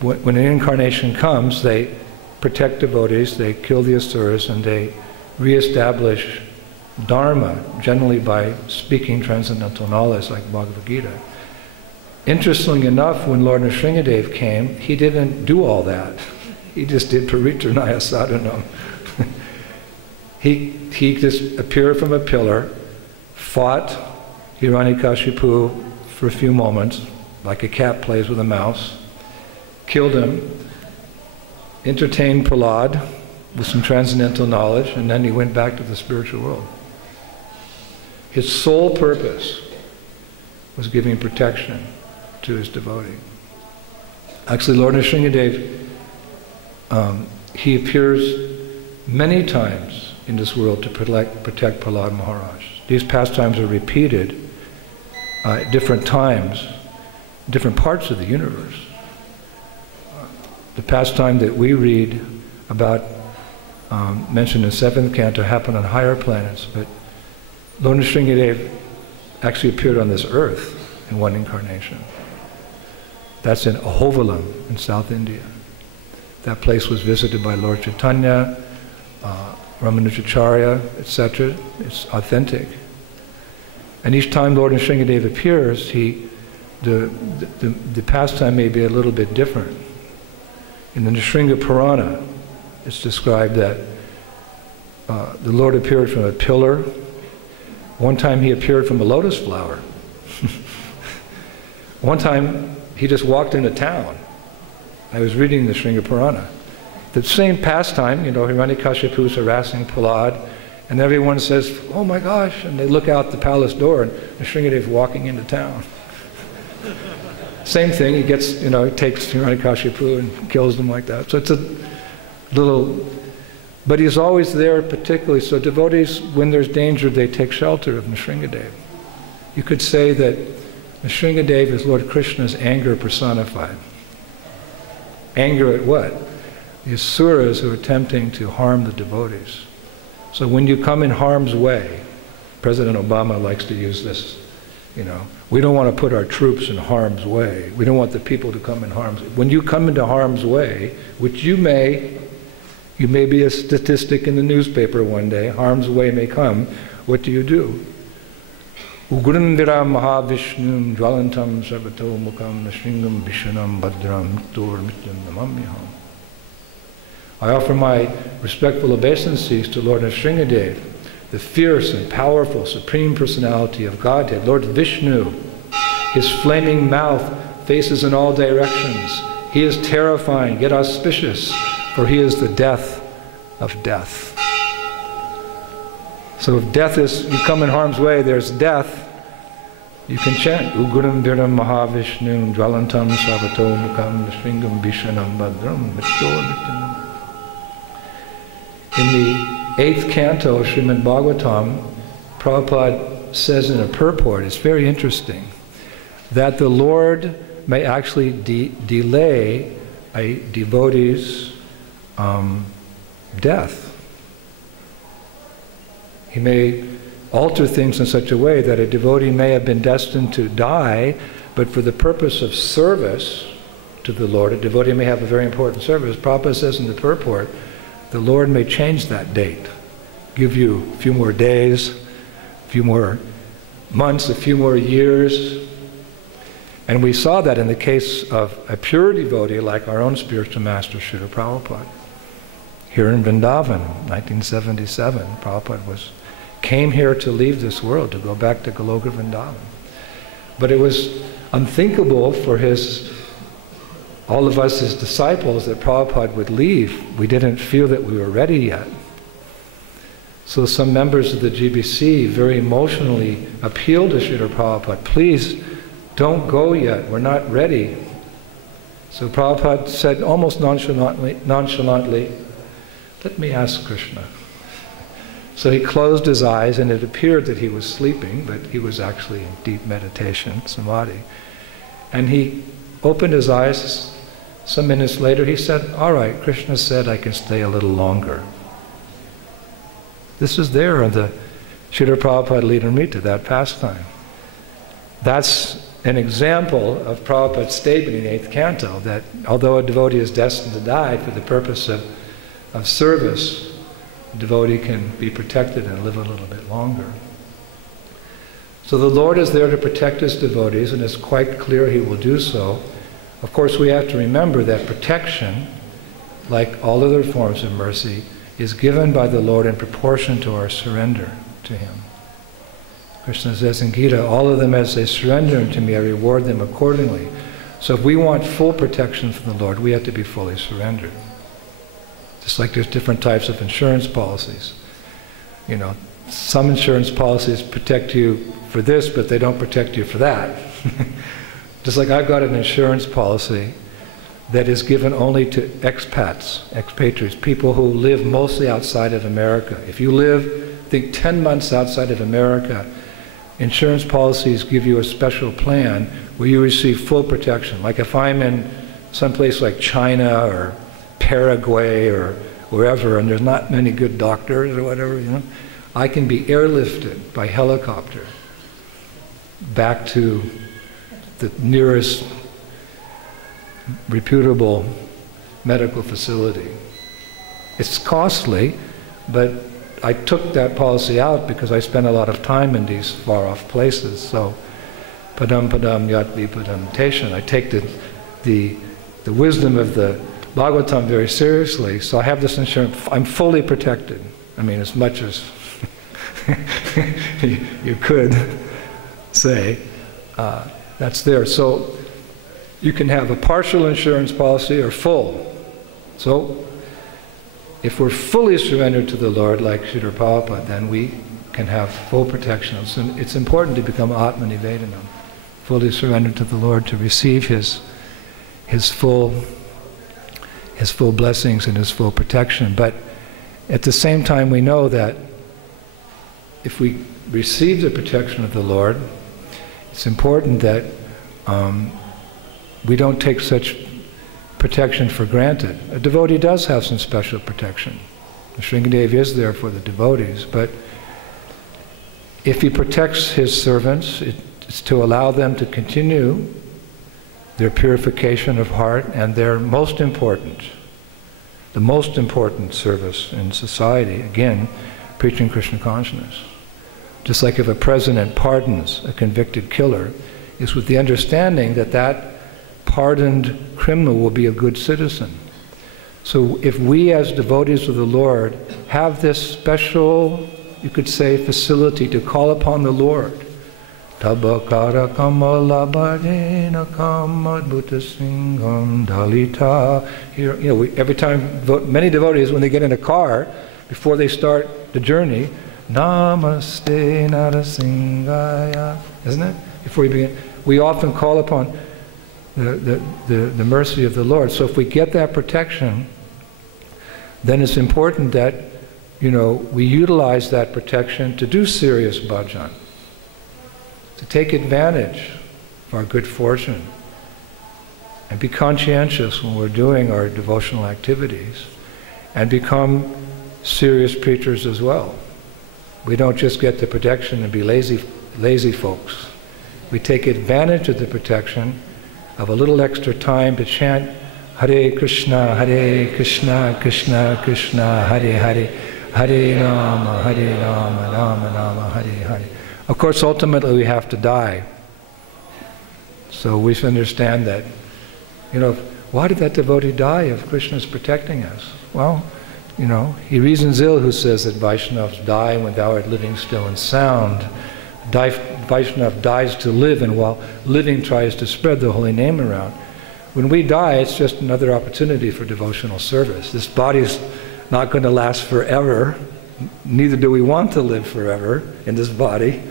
When an incarnation comes, they protect devotees, they kill the asuras, and they re-establish dharma, generally by speaking transcendental knowledge like Bhagavad Gita. Interestingly enough, when Lord Nrsingadev came, he didn't do all that. He just did paritranaya sadhanam. He just appeared from a pillar, fought Hiranyakashipu for a few moments, like a cat plays with a mouse, killed him, entertained Prahlad with some transcendental knowledge, and then he went back to the spiritual world. His sole purpose was giving protection to his devotee. Actually, Lord Nrsingadev, he appears many times in this world to protect Prahlad Maharaj. These pastimes are repeated at different times, different parts of the universe. The pastime that we read about, mentioned in the 7th canto, happened on higher planets, but Lord Nrsingadev actually appeared on this earth in one incarnation. That's in Ahovalam in South India. That place was visited by Lord Chaitanya, Ramanujacharya, etc. It's authentic. And each time Lord Nrsingadev appears, the pastime may be a little bit different. In the Nrsinga Purana, it's described that the Lord appeared from a pillar. One time he appeared from a lotus flower. One time he just walked into town. I was reading the Nrsinga Purana. The same pastime, Hiranyakashipu is harassing Prahlad, and everyone says, "Oh my gosh," and they look out the palace door, and Nrsingadev walking into town. Same thing, he gets, he takes Hiranyakashipu and kills them like that. So it's a little, but he's always there particularly, so devotees, when there's danger, they take shelter of Nrsingadev. You could say that Nrsingadev is Lord Krishna's anger personified. Anger at what? The asuras who are attempting to harm the devotees. So when you come in harm's way, President Obama likes to use this, we don't want to put our troops in harm's way. We don't want the people to come in harm's way. When you come into harm's way, which you may be a statistic in the newspaper one day, harm's way may come, what do? Ugurandira Mahavishnu Jwalantam Sarvato Mukham Nrshingam Vishanam Bhadram Tur Mityam Namamyaham. I offer my respectful obeisances to Lord Nrsingadev, the fierce and powerful Supreme Personality of Godhead, Lord Vishnu. His flaming mouth faces in all directions. He is terrifying yet auspicious, for he is the death of death. So if death is, you come in harm's way, there's death, you can chant Uguram Viram Mahavishnu Jwalantam Sarvato Mukham Nrshingam Vishanam Bhadram Mittor Mityanam. In the 8th canto of Srimad Bhagavatam, Prabhupada says in a purport, it's very interesting, that the Lord may actually delay a devotee's death. He may alter things in such a way that a devotee may have been destined to die, but for the purpose of service to the Lord, a devotee may have a very important service. Prabhupada says in the purport, the Lord may change that date, give you a few more days, a few more months, a few more years. And we saw that in the case of a pure devotee like our own spiritual master, Srila Prabhupada. Here in Vrindavan, 1977, Prabhupada came here to leave this world, to go back to Goloka Vrindavan. But it was unthinkable for all of us as disciples that Prabhupada would leave. We didn't feel that we were ready yet. So some members of the GBC very emotionally appealed to Srila Prabhupada, please don't go yet, we're not ready. So Prabhupada said almost nonchalantly, let me ask Krishna. So he closed his eyes, and it appeared that he was sleeping, but he was actually in deep meditation, samadhi. And he opened his eyes. Some minutes later he said, "All right, Krishna said I can stay a little longer." This is there on the Srila Prabhupada Leela-Amrita, that pastime. That's an example of Prabhupada's statement in the 8th canto, that although a devotee is destined to die for the purpose of service, a devotee can be protected and live a little bit longer. So the Lord is there to protect his devotees, and it's quite clear he will do so. Of course, we have to remember that protection, like all other forms of mercy, is given by the Lord in proportion to our surrender to him. Krishna says in Gita, "All of them as they surrender unto me, I reward them accordingly." So if we want full protection from the Lord, we have to be fully surrendered. Just like there's different types of insurance policies. You know, some insurance policies protect you for this, but they don't protect you for that. Just like I've got an insurance policy that is given only to expats, expatriates, people who live mostly outside of America. If you live, I think, 10 months outside of America, insurance policies give you a special plan where you receive full protection. Like if I'm in some place like China or Paraguay or wherever, and there's not many good doctors or whatever, you know, I can be airlifted by helicopter back to the nearest reputable medical facility. It's costly, but I took that policy out because I spent a lot of time in these far-off places. So, padam padam yat vipadam. I take the wisdom of the Bhagavatam very seriously. So I have this insurance. I'm fully protected. I mean, as much as you could say, that's there. So you can have a partial insurance policy or full. So if we're fully surrendered to the Lord, like Srila Prabhupada, then we can have full protection. So it's important to become Atma-nivedanam, fully surrendered to the Lord, to receive His full blessings and His full protection. But at the same time, we know that if we receive the protection of the Lord, it's important that we don't take such protection for granted. A devotee does have some special protection. The Shringadev is there for the devotees, but if he protects his servants, it's to allow them to continue their purification of heart and their the most important service in society, again, preaching Krishna consciousness. Just like if a president pardons a convicted killer, it's with the understanding that that pardoned criminal will be a good citizen. So if we as devotees of the Lord have this special, you could say, facility to call upon the Lord, Tabakara kamalabadena kamadbhutasingham dalita. Here, you know, every time, many devotees, when they get in a car, before they start the journey, Namaste Narasingaya, isn't it? Before you begin, we often call upon the mercy of the Lord. So if we get that protection, then it's important that, you know, we utilize that protection to do serious bhajan, to take advantage of our good fortune, and be conscientious when we're doing our devotional activities, and become serious preachers as well. We don't just get the protection and be lazy folks. We take advantage of the protection of a little extra time to chant Hare Krishna, Krishna Krishna, Hare Hare, Hare Rama, Rama Rama, Hare Hare. Of course, ultimately we have to die. So we should understand that, you know, why did that devotee die if Krishna is protecting us? Well, you know, he reasons ill who says that Vaishnavas die when thou art living still and sound. Vaishnava dies to live, and while living tries to spread the holy name around. When we die, it's just another opportunity for devotional service. This body's not going to last forever. Neither do we want to live forever in this body.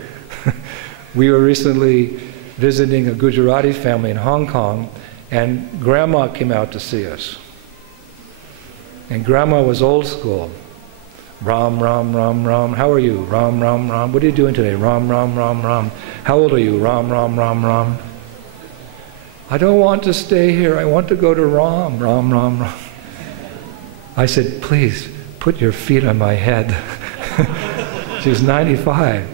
We were recently visiting a Gujarati family in Hong Kong, and Grandma came out to see us. And Grandma was old school. Ram, Ram, Ram, Ram. How are you? Ram, Ram, Ram. What are you doing today? Ram, Ram, Ram, Ram. How old are you? Ram, Ram, Ram, Ram. I don't want to stay here. I want to go to Ram, Ram, Ram, Ram. I said, please, put your feet on my head. She was 95.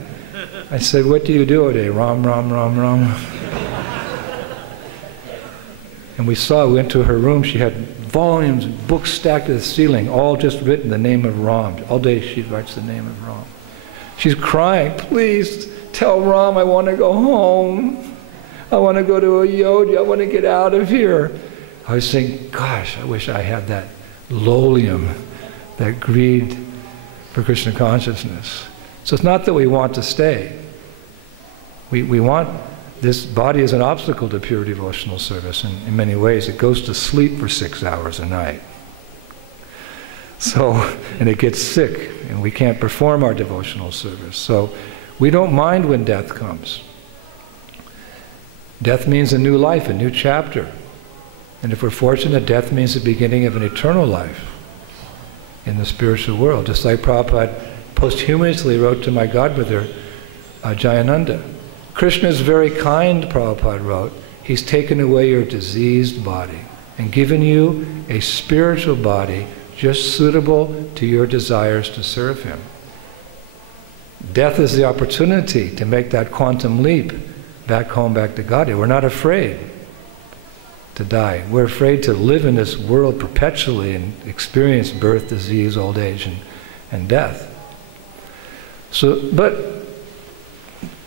I said, what do you do today? Ram, Ram, Ram, Ram. And we went to her room. She had volumes of books stacked to the ceiling, all just written the name of Ram. All day she writes the name of Ram. She's crying, please tell Ram I want to go home. I want to go to a yogi. I want to get out of here. I was saying, gosh, I wish I had that lolium, that greed for Krishna consciousness. So it's not that we want to stay. We want, this body is an obstacle to pure devotional service in many ways. It goes to sleep for 6 hours a night. So, and it gets sick, and we can't perform our devotional service. So we don't mind when death comes. Death means a new life, a new chapter. And if we're fortunate, death means the beginning of an eternal life in the spiritual world. Just like Prabhupada posthumously wrote to my godbrother, Jayananda. Krishna is very kind, Prabhupada wrote. He's taken away your diseased body and given you a spiritual body just suitable to your desires to serve him. Death is the opportunity to make that quantum leap back home, back to Godhead. We're not afraid to die. We're afraid to live in this world perpetually and experience birth, disease, old age, and death. So, but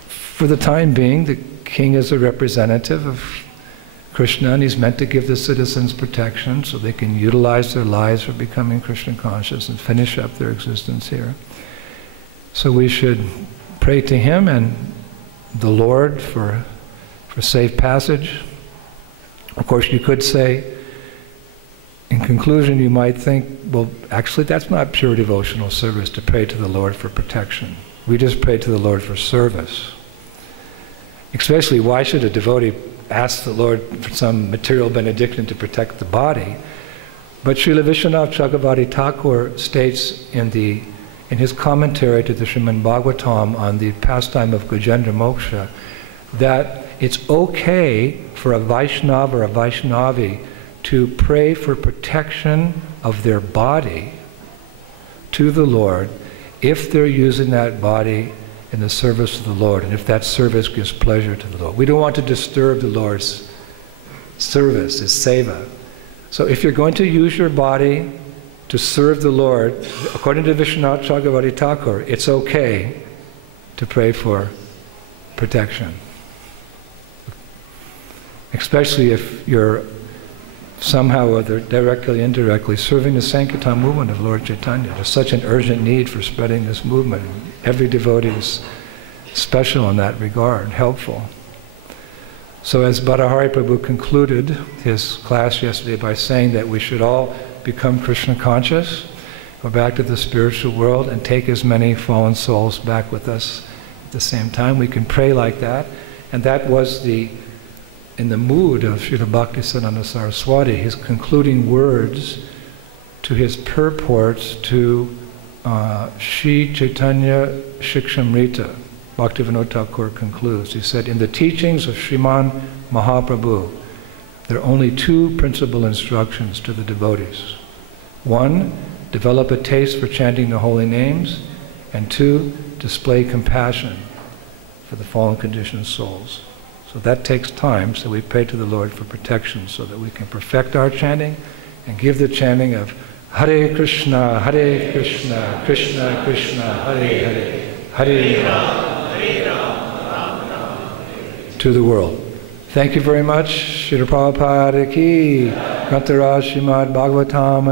for the time being, the king is a representative of Krishna, and he's meant to give the citizens protection so they can utilize their lives for becoming Krishna conscious and finish up their existence here. So we should pray to him and the Lord for safe passage. Of course, you could say, in conclusion, you might think, well, actually, that's not pure devotional service to pray to the Lord for protection. We just pray to the Lord for service. Especially, why should a devotee ask the Lord for some material benediction to protect the body? But Srila Vishwanath Chakravarti Thakur states in his commentary to the Srimad Bhagavatam on the pastime of Gajendra Moksha that it's okay for a Vaishnava or a Vaishnavi to pray for protection of their body to the Lord if they're using that body in the service of the Lord, and if that service gives pleasure to the Lord. We don't want to disturb the Lord's service, his seva. So if you're going to use your body to serve the Lord, according to Vishwanath Chakravarti Thakur, it's okay to pray for protection. Especially if you're somehow or other, directly or indirectly, serving the Sankirtan movement of Lord Chaitanya. There's such an urgent need for spreading this movement. Every devotee is special in that regard, helpful. So as Bhattahari Prabhu concluded his class yesterday by saying that we should all become Krishna conscious, go back to the spiritual world and take as many fallen souls back with us at the same time. We can pray like that. And that was in the mood of Srila Bhaktisiddhanta Saraswati, his concluding words to his purports to Shri Chaitanya Shikshamrita. Bhaktivinoda Thakur concludes. He said, in the teachings of Sriman Mahaprabhu, there are only two principal instructions to the devotees. One, develop a taste for chanting the holy names, and two, display compassion for the fallen conditioned souls. So that takes time, so we pray to the Lord for protection so that we can perfect our chanting and give the chanting of Hare Krishna, Krishna Krishna, Hare Hare, Hare Rama, to the world. Thank you very much. Srila Prabhupada ki, Grantaraj Srimad Bhagavatam.